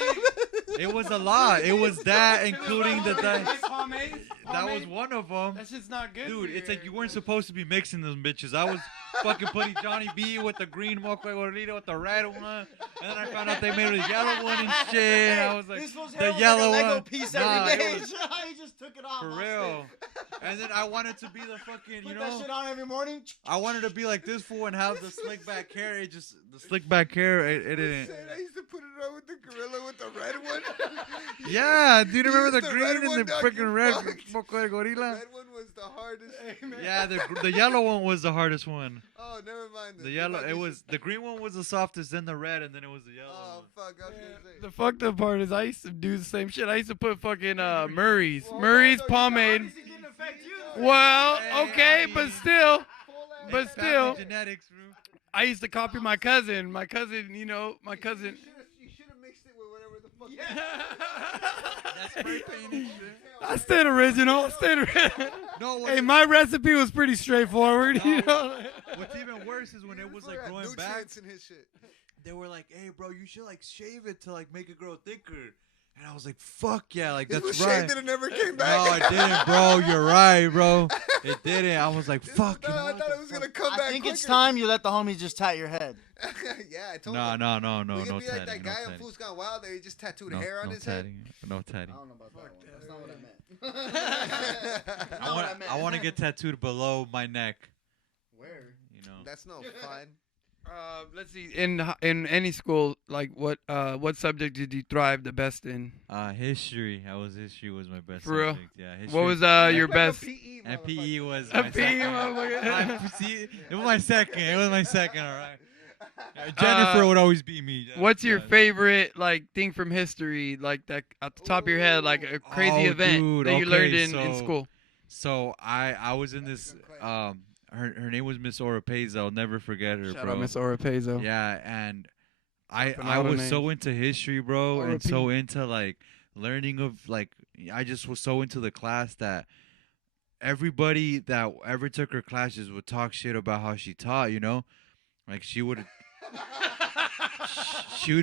It was a lot. It was that, including the dye. Pomade. That was one of them. That shit's not good. Dude, for it's your like you hair. weren't supposed to be mixing those bitches. I was fucking putting Johnny B with the green mocha gordita with the red one, and then I found out they made a yellow one and shit. And I was like, This fool's the hair was yellow like a Lego one. piece Nah, every it day. was He just took it off. for lost real. it. And then I wanted to be the fucking, Put you that know, shit on every morning. I wanted to be like this fool and have the slick back hair. It just the slick back hair. It didn't. I used to put it on with the gorilla with the red one. Yeah, do you remember used the the green red and one, the dog, freaking you red fucked. mocha de The gorilla? red one was the hardest. Yeah, the yellow one was the hardest one. Oh, never mind. The yellow, it was the green one was the softest, then the red, and then it was the yellow. Oh one. fuck! I was gonna say. The fucked up part is I used to do the same shit. I used to put fucking Murray's Well, Murray's no, pomade. Obviously didn't affect you. Well, Hey, okay, I but mean- still, but It's family still, genetics, bro. I used to copy my cousin. My cousin, you know, my cousin. You should have mixed it with whatever the fuck. That's spray painting. I stayed original. I stayed original. No, Hey, my recipe was pretty straightforward. You know. what's even worse is when it was like Had growing back. nutrients in his shit. They were like, "Hey, bro, you should like shave it to like make it grow thicker." And I was like, "Fuck yeah, like It was that's right." shaved and it never came No, back. it didn't, bro. You're right, bro. It didn't. I was like, "Fuck." No, I thought it was gonna come I back. think it's quicker. time you let the homies just tat your head. Yeah, I told No, him. no, no, no, We no could be like tatting, that no guy on tatting. Fool's Gone Wild that he just tattooed No, hair on no his head. tatting, no tatting. I don't know about that one. That's not what I meant. I want to get tattooed below my neck. Where? You know. That's no fun. Let's see. In any school, like what subject did you thrive the best in? History. History was my best For real? subject. Yeah, history. What was your best? And PE was A my PE, second. motherfucker. See, it was my second. It was my second. All right. Jennifer would always beat me. What's your Yeah. favorite like thing from history, like that at the top of your head, like a crazy Oh, event dude, that you okay, learned in so- school? So I was in this. Her name was Miss Oropeza. I'll never forget her, Shout bro. out Miss Oropeza. Yeah, and I Phenomenal was name. so into history, bro, and R.I.P. so into like learning of like I just was so into the class that everybody that ever took her classes would talk shit about how she taught. Like she would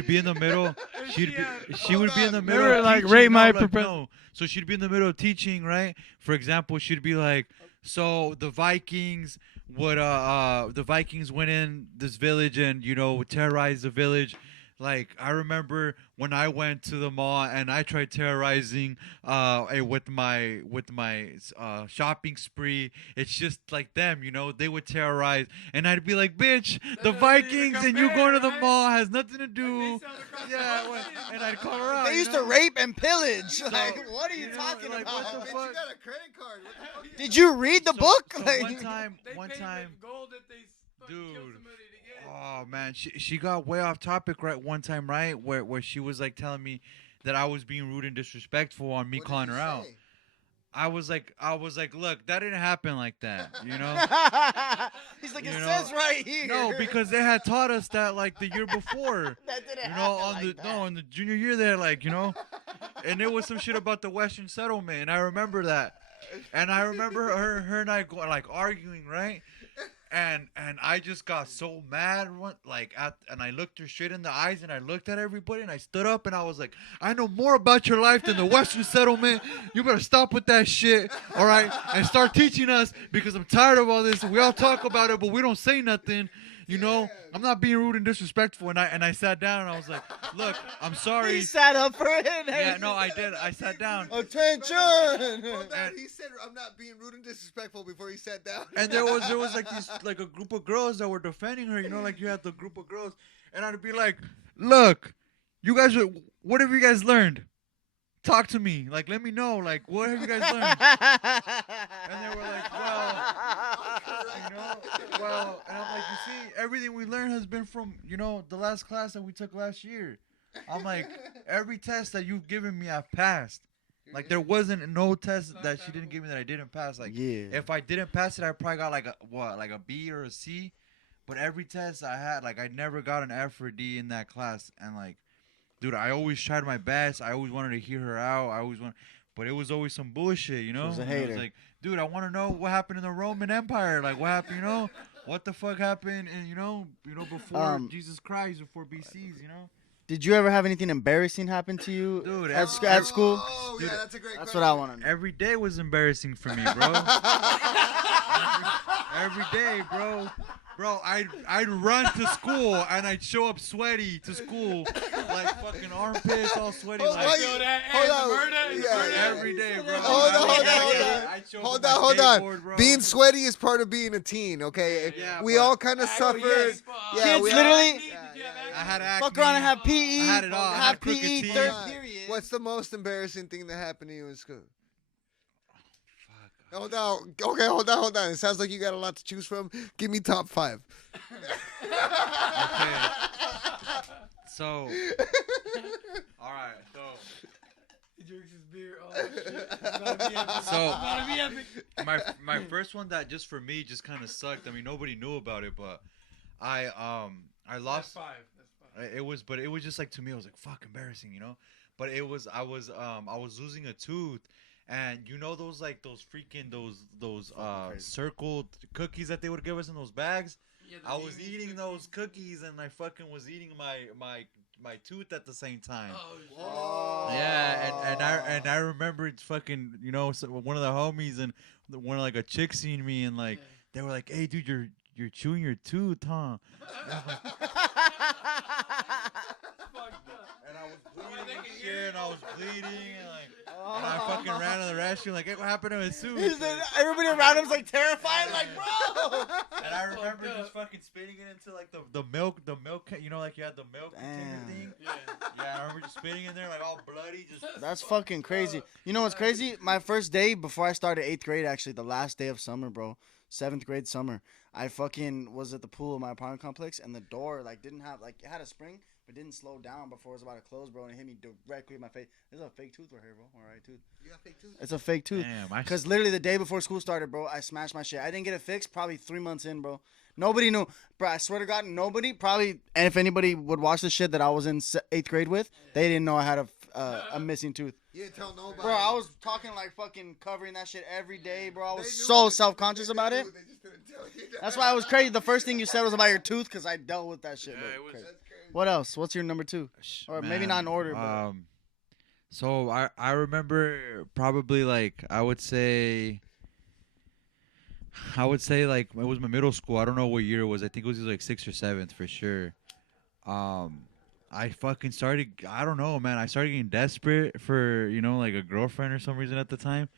be in the middle. She would be in the middle. Remember, Of like, teaching, rate my like, propensity. no. So she'd be in the middle of teaching, right? For example, she'd be like, so the Vikings went in this village and terrorized the village. Like, I remember when I went to the mall and I tried terrorizing with my shopping spree. It's just like them, they would terrorize, and I'd be like, bitch, the Vikings and you going to the mall has nothing to do. Yeah, and I'd call her out. They used to rape and pillage. So, Like, what are you know, talking like, about? what the Bitch, fuck? you got a credit card. What the fuck? Did you read the book? So Like, one time, dude. Oh man, she got way off topic one time, right? Where she was like telling me that I was being rude and disrespectful on me What did calling you her out. say? I was like, look, that didn't happen like that, He's like, You it know, says right here. No, because they had taught us that like the year before. that didn't happen On like that. in the junior year there, and there was some shit about the Western settlement, and I remember that, and I remember her and I going like arguing, right? And I just got so mad, and I looked her straight in the eyes, and I looked at everybody, and I stood up, and I was like, I know more about your life than the Western settlement. You better stop with that shit, all right? And start teaching us, because I'm tired of all this. We all talk about it, but we don't say nothing. I'm not being rude and disrespectful. And I sat down, and I was like, look, I'm sorry. He sat up for it. Yeah, no, I did. I sat down. Attention. Hold on, And- he said I'm not being rude and disrespectful before he sat down. And there was like a group of girls that were defending her, like you had the group of girls, and I'd be like, look, you guys what have you guys learned? Talk to me, like, let me know, like, what have you guys learned? And they were like, well, and I'm like, you see, everything we learned has been from the last class that we took last year. I'm like, every test that you've given me, I've passed. Like, there wasn't no test that she didn't give me that I didn't pass. Like, Yeah. if I didn't pass it, I probably got like a B or a C. But every test I had, like, I never got an F or a D in that class. And like, dude, I always tried my best. I always wanted to hear her out. But it was always some bullshit, She was a And hater. I was like, dude, I want to know what happened in the Roman Empire. Like, what happened, what the fuck happened, and before Jesus Christ, before BCs, Did you ever have anything embarrassing happen to you Dude, at school? Oh, Dude, yeah, that's a great That's question. what I want to know. Every day was embarrassing for me, bro. Every day, bro. Bro, I'd run to school and I'd show up sweaty to school, like fucking armpits all sweaty, Hold like on. Yeah. every day, bro. I'd show up Hold with my on. skateboard, bro. Being sweaty is part of being a teen, okay? Yeah, we but- all kind of suffered. yes. Yeah, Kids we literally I had acne. fuck around and have PE. I had it all. I Have had crooked PE teeth. third all. period. What's the most embarrassing thing that happened to you in school? Hold on. Okay, hold on. It sounds like you got a lot to choose from. Give me top 5. Okay. So, all right. He drinks his beer. Oh, shit. It's about to be epic. It's So, about to be epic. my first one that just for me just kind of sucked. I mean, nobody knew about it, but I That's lost. 5. That's 5. It was just like, to me, it was like, fuck, embarrassing, But I was losing a tooth, and those freaking those circled cookies that they would give us in those bags. Yeah, the I was Amy eating cookies. those cookies, and I fucking was eating my tooth at the same time. Oh, shit. Yeah, and I remember it's fucking one of the homies and one of like a chick seen me, and like they were like, hey dude, you're chewing your tooth, huh? And I was bleeding and shit, and I was bleeding, and I fucking ran to the restroom like, hey, what happened to his He tooth? said, everybody around him's like terrified, like, bro. And I remember just fucking spitting it into like the milk, like you had the milk container Damn. thing. Yeah, I remember just spitting in there like all bloody, just. That's fucking crazy. You know what's crazy? My first day before I started 8th grade, actually, the last day of summer, bro. 7th grade summer. I fucking was at the pool of my apartment complex, and the door like didn't have like it had a spring, but didn't slow down before it was about to close, bro, and it hit me directly in my face. There's a fake tooth right here, bro. All right, tooth. You got fake tooth? It's a fake tooth. Damn, Because literally the day before school started, bro, I smashed my shit. I didn't get it fixed probably 3 months in, bro. Nobody knew, bro. I swear to God, nobody probably. And if anybody would watch the shit that I was in 8th grade with, they didn't know I had a missing tooth. You didn't tell nobody. Bro, I was talking like fucking covering that shit every day, bro. I They was knew so it. self-conscious They about knew, it. They just didn't tell you. That's why it was crazy. The first thing you said was about your tooth because I dealt with that shit. Yeah, bro. it was- Crazy. That's crazy. What else? What's your number 2? Or maybe not in order, but So I remember probably like I would say like it was my middle school. I don't know what year it was. I think it was like 6th or 7th for sure. I fucking started. I don't know, man. I started getting desperate for like a girlfriend or some reason at the time,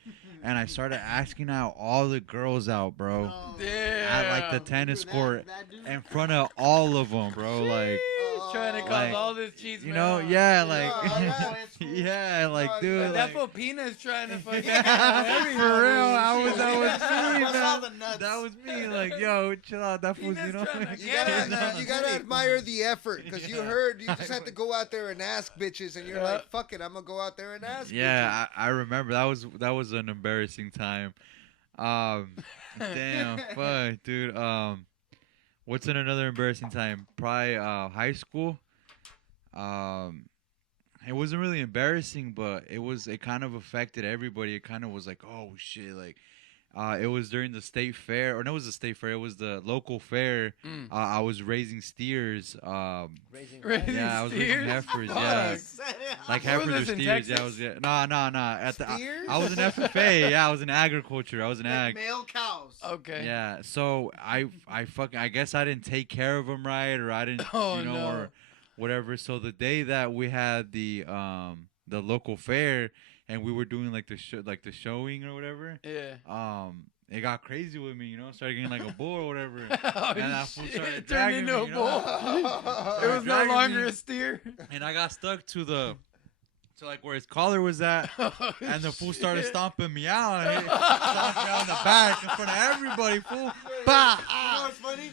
and I started asking out all the girls out, bro. At like the tennis court in front of all of them, bro. Like. Trying to cause Like, all this cheese, You man. know, yeah, like, yeah. yeah, like, dude, That's like, what Peanut's trying to fucking. for real, that was me, What's all man. the nuts? That was me, like, yo, chill out, that was, Peanut's you know. trying to You get gotta, it. you gotta admire the effort because you Yeah. heard you just had to go out there and ask bitches, and you're like, "Fuck it, I'm gonna go out there and ask." Yeah, I remember that was an embarrassing time. Damn, fuck, dude. What's in another embarrassing time? Probably high school. It wasn't really embarrassing, but it kind of affected everybody. It kind of was like, oh shit, like it was during the state fair, or no, it was the state fair. It was the local fair. I was raising steers. Raising Raising Yeah, I was raising steers? heifers. Fuck. Yeah, like Where was heifers or this, in steers. Yeah, I Texas? was. Yeah, no. At the Steers? I was in FFA. Yeah, I was in agriculture. I was in ag. Male cows. Okay. Yeah, so I guess I didn't take care of them right, or I didn't, Oh, you know, no. or whatever. So the day that we had the local fair and we were doing like the showing or whatever, Yeah. it got crazy with me, you know, started getting like a bull or whatever. Oh, And that fool shit. started It turned dragging into me, a you bull. know? It was no Dragging longer me. a steer. And I got stuck to like where his collar was at, Oh, and the fool started shit. stomping me out, and he stomped me out in the back in front of everybody, fool. Bah! You know what's funny?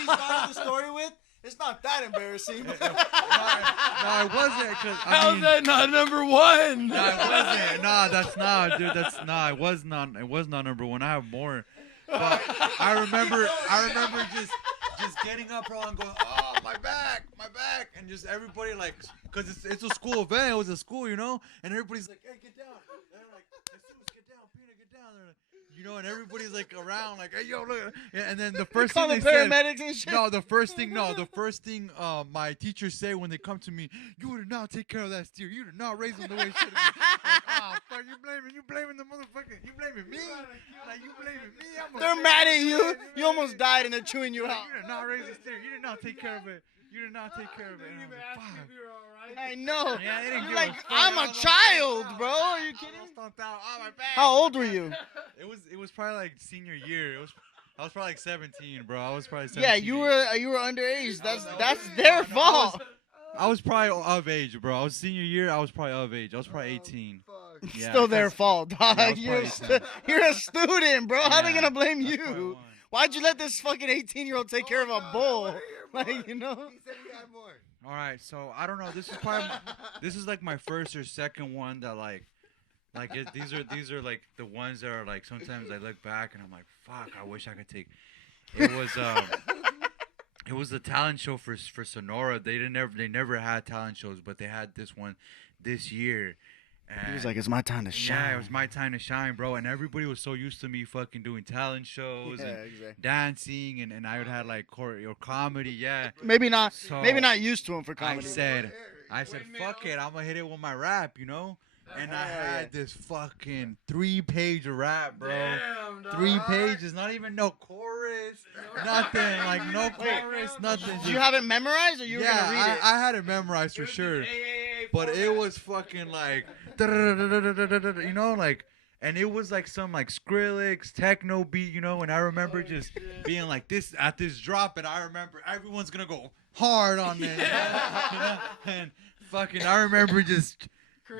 He started the story with, it's not that embarrassing. No, it wasn't. Cause, How's that not number one? No, it wasn't. No, that's not, dude. That's not. It was not. It was not number one. I have more. But I remember just getting up, bro, and going, oh, my back, and just everybody like, cause it's a school event. It was a school, you know, and everybody's like, hey, get down. They're like, Jesus, get down, Peter, get down. They're like, you know, and everybody's like around, like, hey, yo, look. Yeah, and then the first thing Calling they said. paramedics and shit. No, the first thing my teachers say when they come to me, you did not take care of that steer. You did not raise him the way it should have been. Like, oh, fuck, you blaming the motherfucker. You blaming me? Like, you blaming me? They're mad at you. You almost died and they're chewing you out. You did not raise the steer. You did not take care of it. You did not take care of it. And I was like, fuck. I know. Yeah, they didn't You're give like, a fuck. I'm I a was child, like, bro. Are you kidding? I was stomped out. Oh, my back. How old were you? It was probably like senior year. I was probably like 17, bro. I was probably 17. Yeah, you were underage. That's their fault. I was probably of age, bro. I was senior year. I was probably of age. I was probably 18. Fuck. Yeah, Still their 'cause- fault, dog. I was You're, probably 18. you're a student, bro. How they Yeah, gonna blame that's probably you? why. Why'd you let this fucking 18-year-old take care of a bull? Like, you know? He said he had more. All right, so I don't know. This is like my first or second one that like these are like the ones that are like sometimes I look back and I'm like, fuck, I wish I could take. It was the talent show for Sonora. They never had talent shows, but they had this one this year. And He was like, it's my time to shine. yeah, it was my time to shine, bro. And everybody was so used to me fucking doing talent shows Yeah, and exactly. dancing, and I would have like or comedy, yeah. Maybe not So used to him for I comedy. said, fuck it, I'm gonna hit it with my rap, you know? And I Hell had this fucking 3-page of rap, bro. Damn, dog. 3 pages, not even no chorus, nothing, like no chorus, nothing. Did you have it memorized, or you were gonna read it? I had it memorized for sure, but it was fucking like, you know, like, and it was like some like Skrillex techno beat, you know. And I remember just being like this at this drop, and I remember everyone's gonna go hard on this, you know? And fucking, I remember just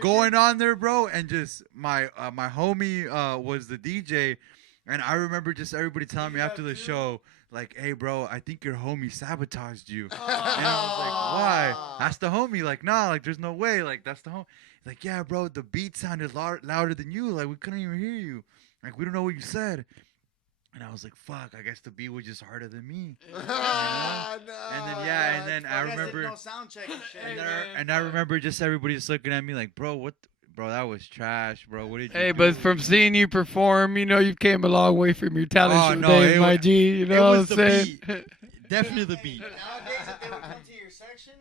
going on there, bro, and just my homie was the DJ, and I remember just everybody telling me after the show, like, hey, bro, I think your homie sabotaged you. And I was like, why? That's the homie. Like, nah, like, there's no way. Like, that's the homie. Like, yeah, bro, the beat sounded louder than you. Like, we couldn't even hear you. Like, we don't know what you said. And I was like, fuck, I guess the beat was just harder than me. No, And then, yeah, and then I remember. No sound check and shit. And I remember just everybody just looking at me like, bro, bro, that was trash, bro. What did you Hey, do? but from seeing you perform, you came a long way from your talent Oh, show no, days, it my was- G. You know what I'm was the saying? Definitely the beat. Nowadays, if they would come to your section,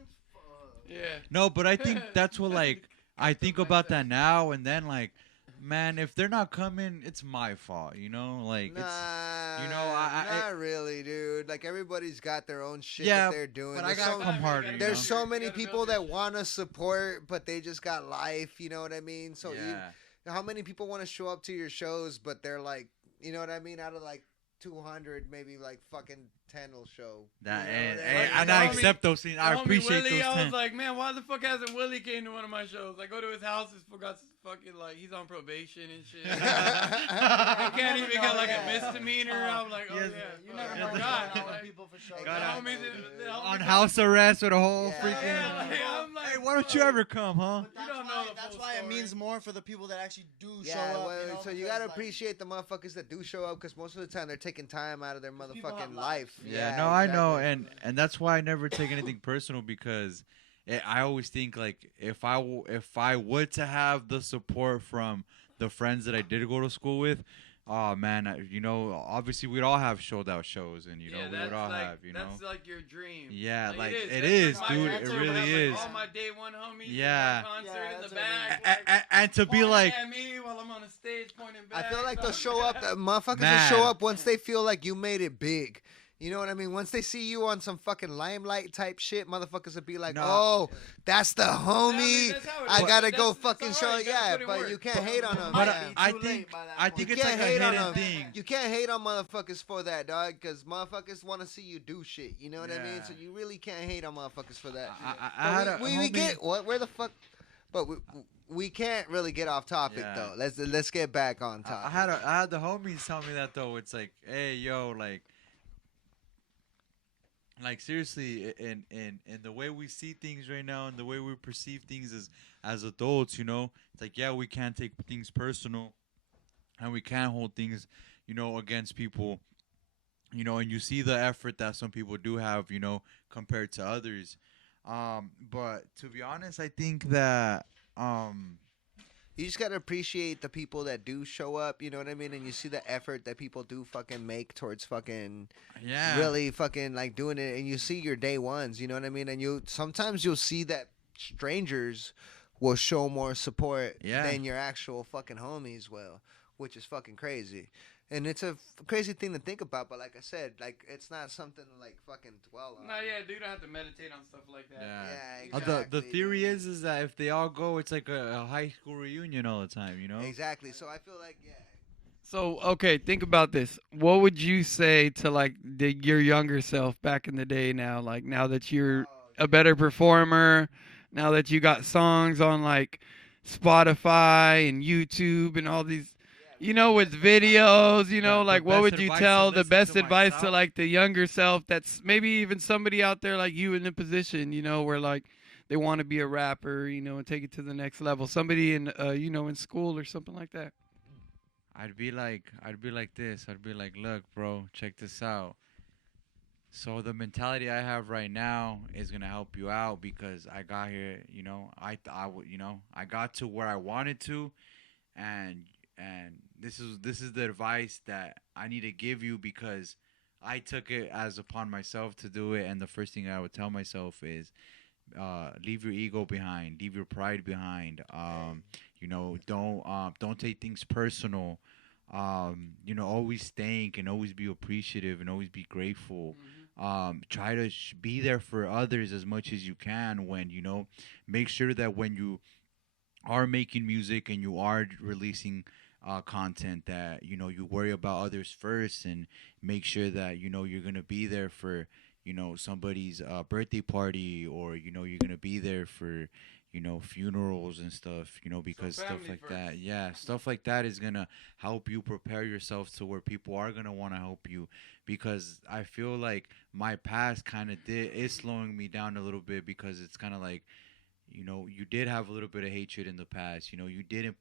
Yeah. No, but I think that's what, like, I think about that now, and then, like, man, if they're not coming, it's my fault, you know? Like, it's. Nah, you know, I- not really, dude. Like everybody's got their own shit Yeah, that they're doing. but I There's gotta so- come harder, you There's know? so many people that want to support, but they just got life. You know what I mean? So Yeah. how many people want to show up to your shows, but they're like, you know what I mean? Out of like 200, maybe like fucking 10 will show. That, You know and, what I and, mean? and The I homie- accept those things. I Homie appreciate Willie, those I 10. was like, man, why the fuck hasn't Willie came to one of my shows? I go to his house, his forgot fucking like he's on probation and shit. I can't even get like a misdemeanor. I'm like, oh Yes. yeah, you never Yeah. know what's God. going on with Like, people for sure. the Gotta- homies, the homie On come- house arrest with a whole Yeah. freaking. Yeah, like, I'm like, Hey, why don't you fuck. ever come, huh? But that's You don't why, know the that's full why it story. means more for the people that actually do show Yeah, up. well, you know, so you because, gotta like, appreciate the motherfuckers that do show up, because most of the time they're taking time out of their People motherfucking have life. lives. Yeah, no, I know, exactly. and that's why I never take anything personal because I always think like if I would to have the support from the friends that I did go to school with, oh man, obviously we'd all have sold out shows, and we would all have, That's like your dream. Yeah, like, it That's is, my dude, dream. it I really have, is. Like, all my day one homies. Yeah. In my concert Yeah, in that's the what it back. and, and to be pointing like, at me while I'm on the stage pointing back. I feel like so- they'll show up. Motherfuckers Man. will show up once they feel like you made it big. You know what I mean? Once they see you on some fucking limelight type shit, motherfuckers will be like, No. "Oh, that's the homie. that's how it I is. gotta That's- go it's fucking alright, show." you gotta Yeah, put in but work. you can't hate on them. but yeah. I too think late by that I point. think You it's can't like a hate on hidden them. thing. You can't hate on motherfuckers for that, dog, because motherfuckers want to see you do shit. You know what I mean? Yeah. So you really can't hate on motherfuckers for that. I had But a we homie- get what? Where the fuck? But we can't really get off topic Yeah. though. Let's get back on topic. I had the homies tell me that though. It's like, hey, yo, like seriously, in the way we see things right now, and the way we perceive things as adults, it's like, yeah, we can't take things personal, and we can't hold things, against people, and you see the effort that some people do have, compared to others. But to be honest, I think that You just gotta appreciate the people that do show up, you know what I mean? And you see the effort that people do fucking make towards fucking yeah, really fucking like doing it, and you see your day ones, you know what I mean? And sometimes you'll see that strangers will show more support Yeah. than your actual fucking homies will, which is fucking crazy. And it's a crazy thing to think about, but like I said, like it's not something to like fucking dwell on. No, yeah, dude, don't have to meditate on stuff like that. Yeah. Yeah, The exactly. theory dude. is that if they all go, it's like a high school reunion all the time, Exactly. So I feel like So, okay, think about this. What would you say to like your younger self back in the day now? Like now that you're a better performer, now that you got songs on like Spotify and YouTube and all these, with videos, The like what best would you advice tell to the listen best to advice to myself? like the younger self that's maybe even somebody out there like you in the position, where like they want to be a rapper, and take it to the next level. Somebody in, in school or something like that. I'd be like this. I'd be like, look, bro, check this out. So the mentality I have right now is gonna help you out because I got here. I got to where I wanted to, and this is the advice that I need to give you because I took it as upon myself to do it. And the first thing I would tell myself is, leave your ego behind, leave your pride behind. Don't take things personal. Always thank and always be appreciative and always be grateful. Try to be there for others as much as you can when, make sure that when you are making music and you are releasing content that, you worry about others first and make sure that, you're going to be there for, somebody's birthday party or, you're going to be there for, funerals and stuff, because stuff family like first. that, yeah, stuff like that is gonna help you prepare yourself to where people are gonna want to help you. Because I feel like my past kind of did is slowing me down a little bit, because it's kind of like, you did have a little bit of hatred in the past. You didn't,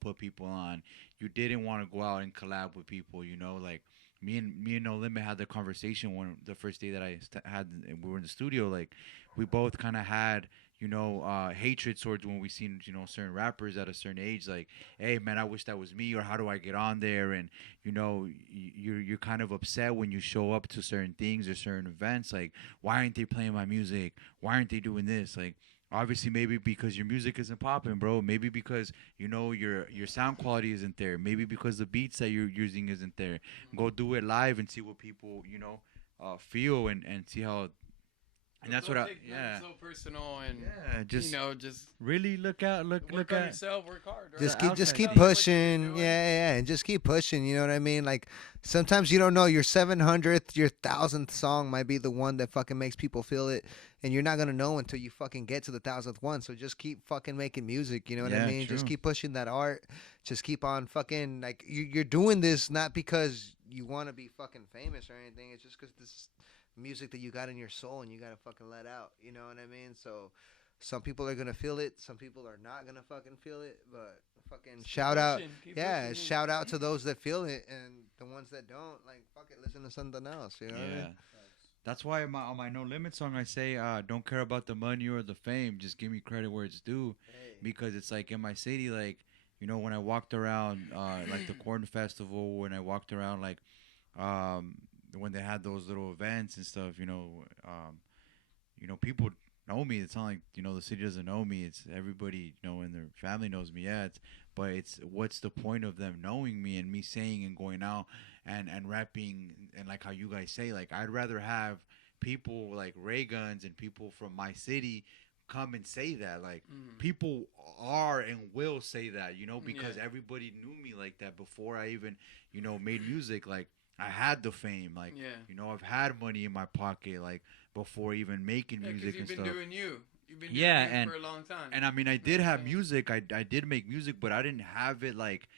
put people on. You didn't want to go out and collab with people. Like me and No Limit had the conversation when the first day that we were in the studio. Like, we both kind of had, hatred towards when we seen, certain rappers at a certain age. Like, hey man, I wish that was me, or how do I get on there? And you're kind of upset when you show up to certain things or certain events. Like, why aren't they playing my music? Why aren't they doing this? Like, obviously, maybe because your music isn't popping, bro. Maybe because your sound quality isn't there. Maybe because the beats that you're using isn't there. Go do it live and see what people feel, and see how. And that's what Don't I take yeah nothing so personal, and yeah just just really look work on at yourself, work hard. Right? Just keep outside Know what pushing. you're Yeah, doing. yeah, and just keep pushing. You know what I mean? Like, sometimes you don't know your 700th, your 1,000th song might be the one that fucking makes people feel it, and you're not gonna know until you fucking get to the 1,000th one. So just keep fucking making music. You know what I Yeah, mean? Just true. keep pushing that art. Just keep on fucking, like, you're doing this not because you want to be fucking famous or anything. It's just because this music that you got in your soul and you gotta fucking let out. You know what I mean? So some people are gonna feel it, some people are not gonna fucking feel it, but fucking Keep shout out, pushing, keep yeah, pushing. shout out to those that feel it, and the ones that don't, like, fuck it, listen to something else. You know what I Yeah. mean? That's why on my No Limit song I say, don't care about the money or the fame, just give me credit where it's due. Because it's like in my city, like, when I walked around, like the Corn Festival, when I walked around, like, um, when they had those little events and stuff, people know me. It's not like, the city doesn't know me. It's everybody, in their family knows me. Yeah, but it's what's the point of them knowing me and me saying and going out and rapping, and like how you guys say, like, I'd rather have people like Ray Guns and people from my city come and say that. Like, people are and will say that, because Yeah. everybody knew me like that before I even, made music. Like, I had the fame, like, Yeah. I've had money in my pocket, like, before even making Yeah, music because you've and been stuff. doing you. You've been doing Yeah, you and for a long time. and I mean, I You know did what I'm have saying? music. I did make music, but I didn't have it like,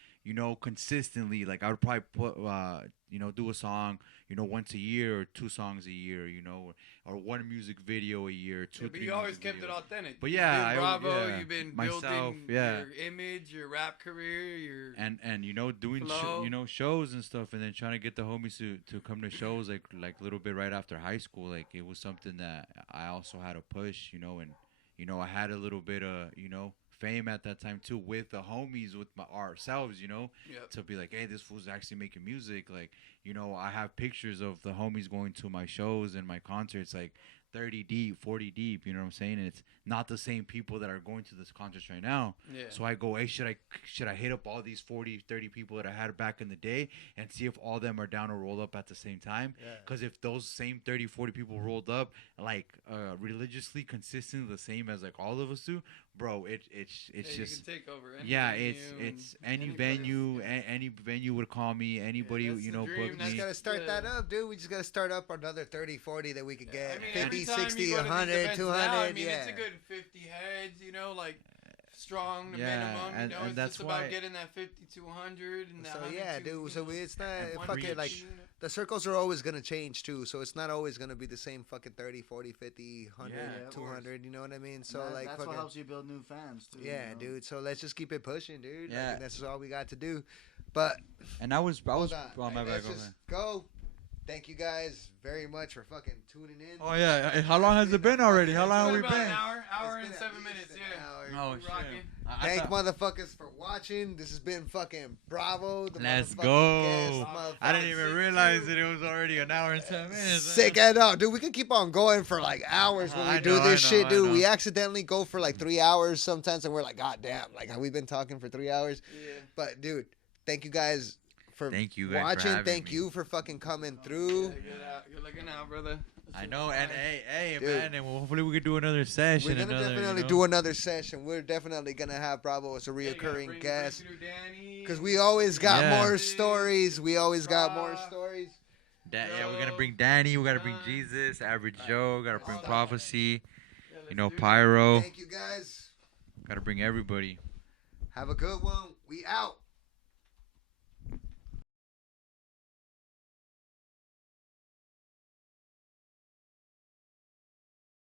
consistently. Like, I would probably do a song, once a year, or two songs a year, or one music video a year, two, Yeah, but three you always music kept it videos. authentic. But You've yeah, been Bravo. You've been myself, building yeah. your image, your rap career, your And doing Flow. shows and stuff, and then trying to get the homies to come to shows, like a little bit right after high school. Like, it was something that I also had to push, and I had a little bit of fame at that time too, with the homies, with ourselves, Yep. to be like, hey, this fool's actually making music. Like, I have pictures of the homies going to my shows and my concerts, like 30 deep, 40 deep, you know what I'm saying? And it's not the same people that are going to this concerts right now. Yeah. So I go, hey, should I hit up all these 40, 30 people that I had back in the day and see if all of them are down to roll up at the same time? Because if those same 30, 40 people rolled up, like, religiously, consistently the same as, like, all of us do, bro, it's Yeah, just... you can take over any Yeah, venue it's and any anybody. venue, any venue would call me, anybody, that's the dream, book We that's just me. gotta start Yeah. that up, dude. We just gotta start up another 30, 40 that we could get. I mean, 50, every time 60, you go to these 100, events 200. now, I mean, Yeah. it's a good 50 heads, like strong the Yeah, minimum. and It's that's just why- about getting that 50 to 100 and that So 100 yeah, to, dude. So it's not and fuck it. Like, 150, the circles are always gonna change too. So it's not always gonna be the same fucking 30, 40, 50, 100, Yeah, of 200. You know what I mean? So That- like, that's fucking, what helps you build new fans too. yeah, you know? dude. So let's just keep it pushing, dude. Like, Yeah. and that's all we got to do. But And I was, hold on, oh, my bad, let's go just ahead. go. Thank you guys very much for fucking tuning in. Oh yeah, how long has it been already? How long have It's we about an been? hour It's and been 7 at minutes, least yeah. an hour. Oh We shit. rocking. Thank motherfuckers for watching. This has been fucking Bravo. The Let's motherfucking go. guest, I didn't motherfucking even 6'2". realize that it was already an hour and 10 minutes. Sick and out, dude. We can keep on going for like hours when we I do know, this I shit, know, I dude. know. We accidentally go for like 3 hours sometimes, and we're like, God damn, like, have we been talking for 3 hours? Yeah. But dude, thank you guys for Thank you guys for watching. having Thank me. you for fucking coming through. You're looking out, brother. I know, and hey, Dude. man, and hopefully we could do another session. We're gonna another, definitely do another session. We're definitely gonna have Bravo as a reoccurring guest. Because we always got Yeah. more stories. We always got more stories. Yeah, we're gonna bring Danny. We gotta bring Jesus, Average Joe. Gotta bring Prophecy. Pyro. Thank you guys. Gotta bring everybody. Have a good one. We out.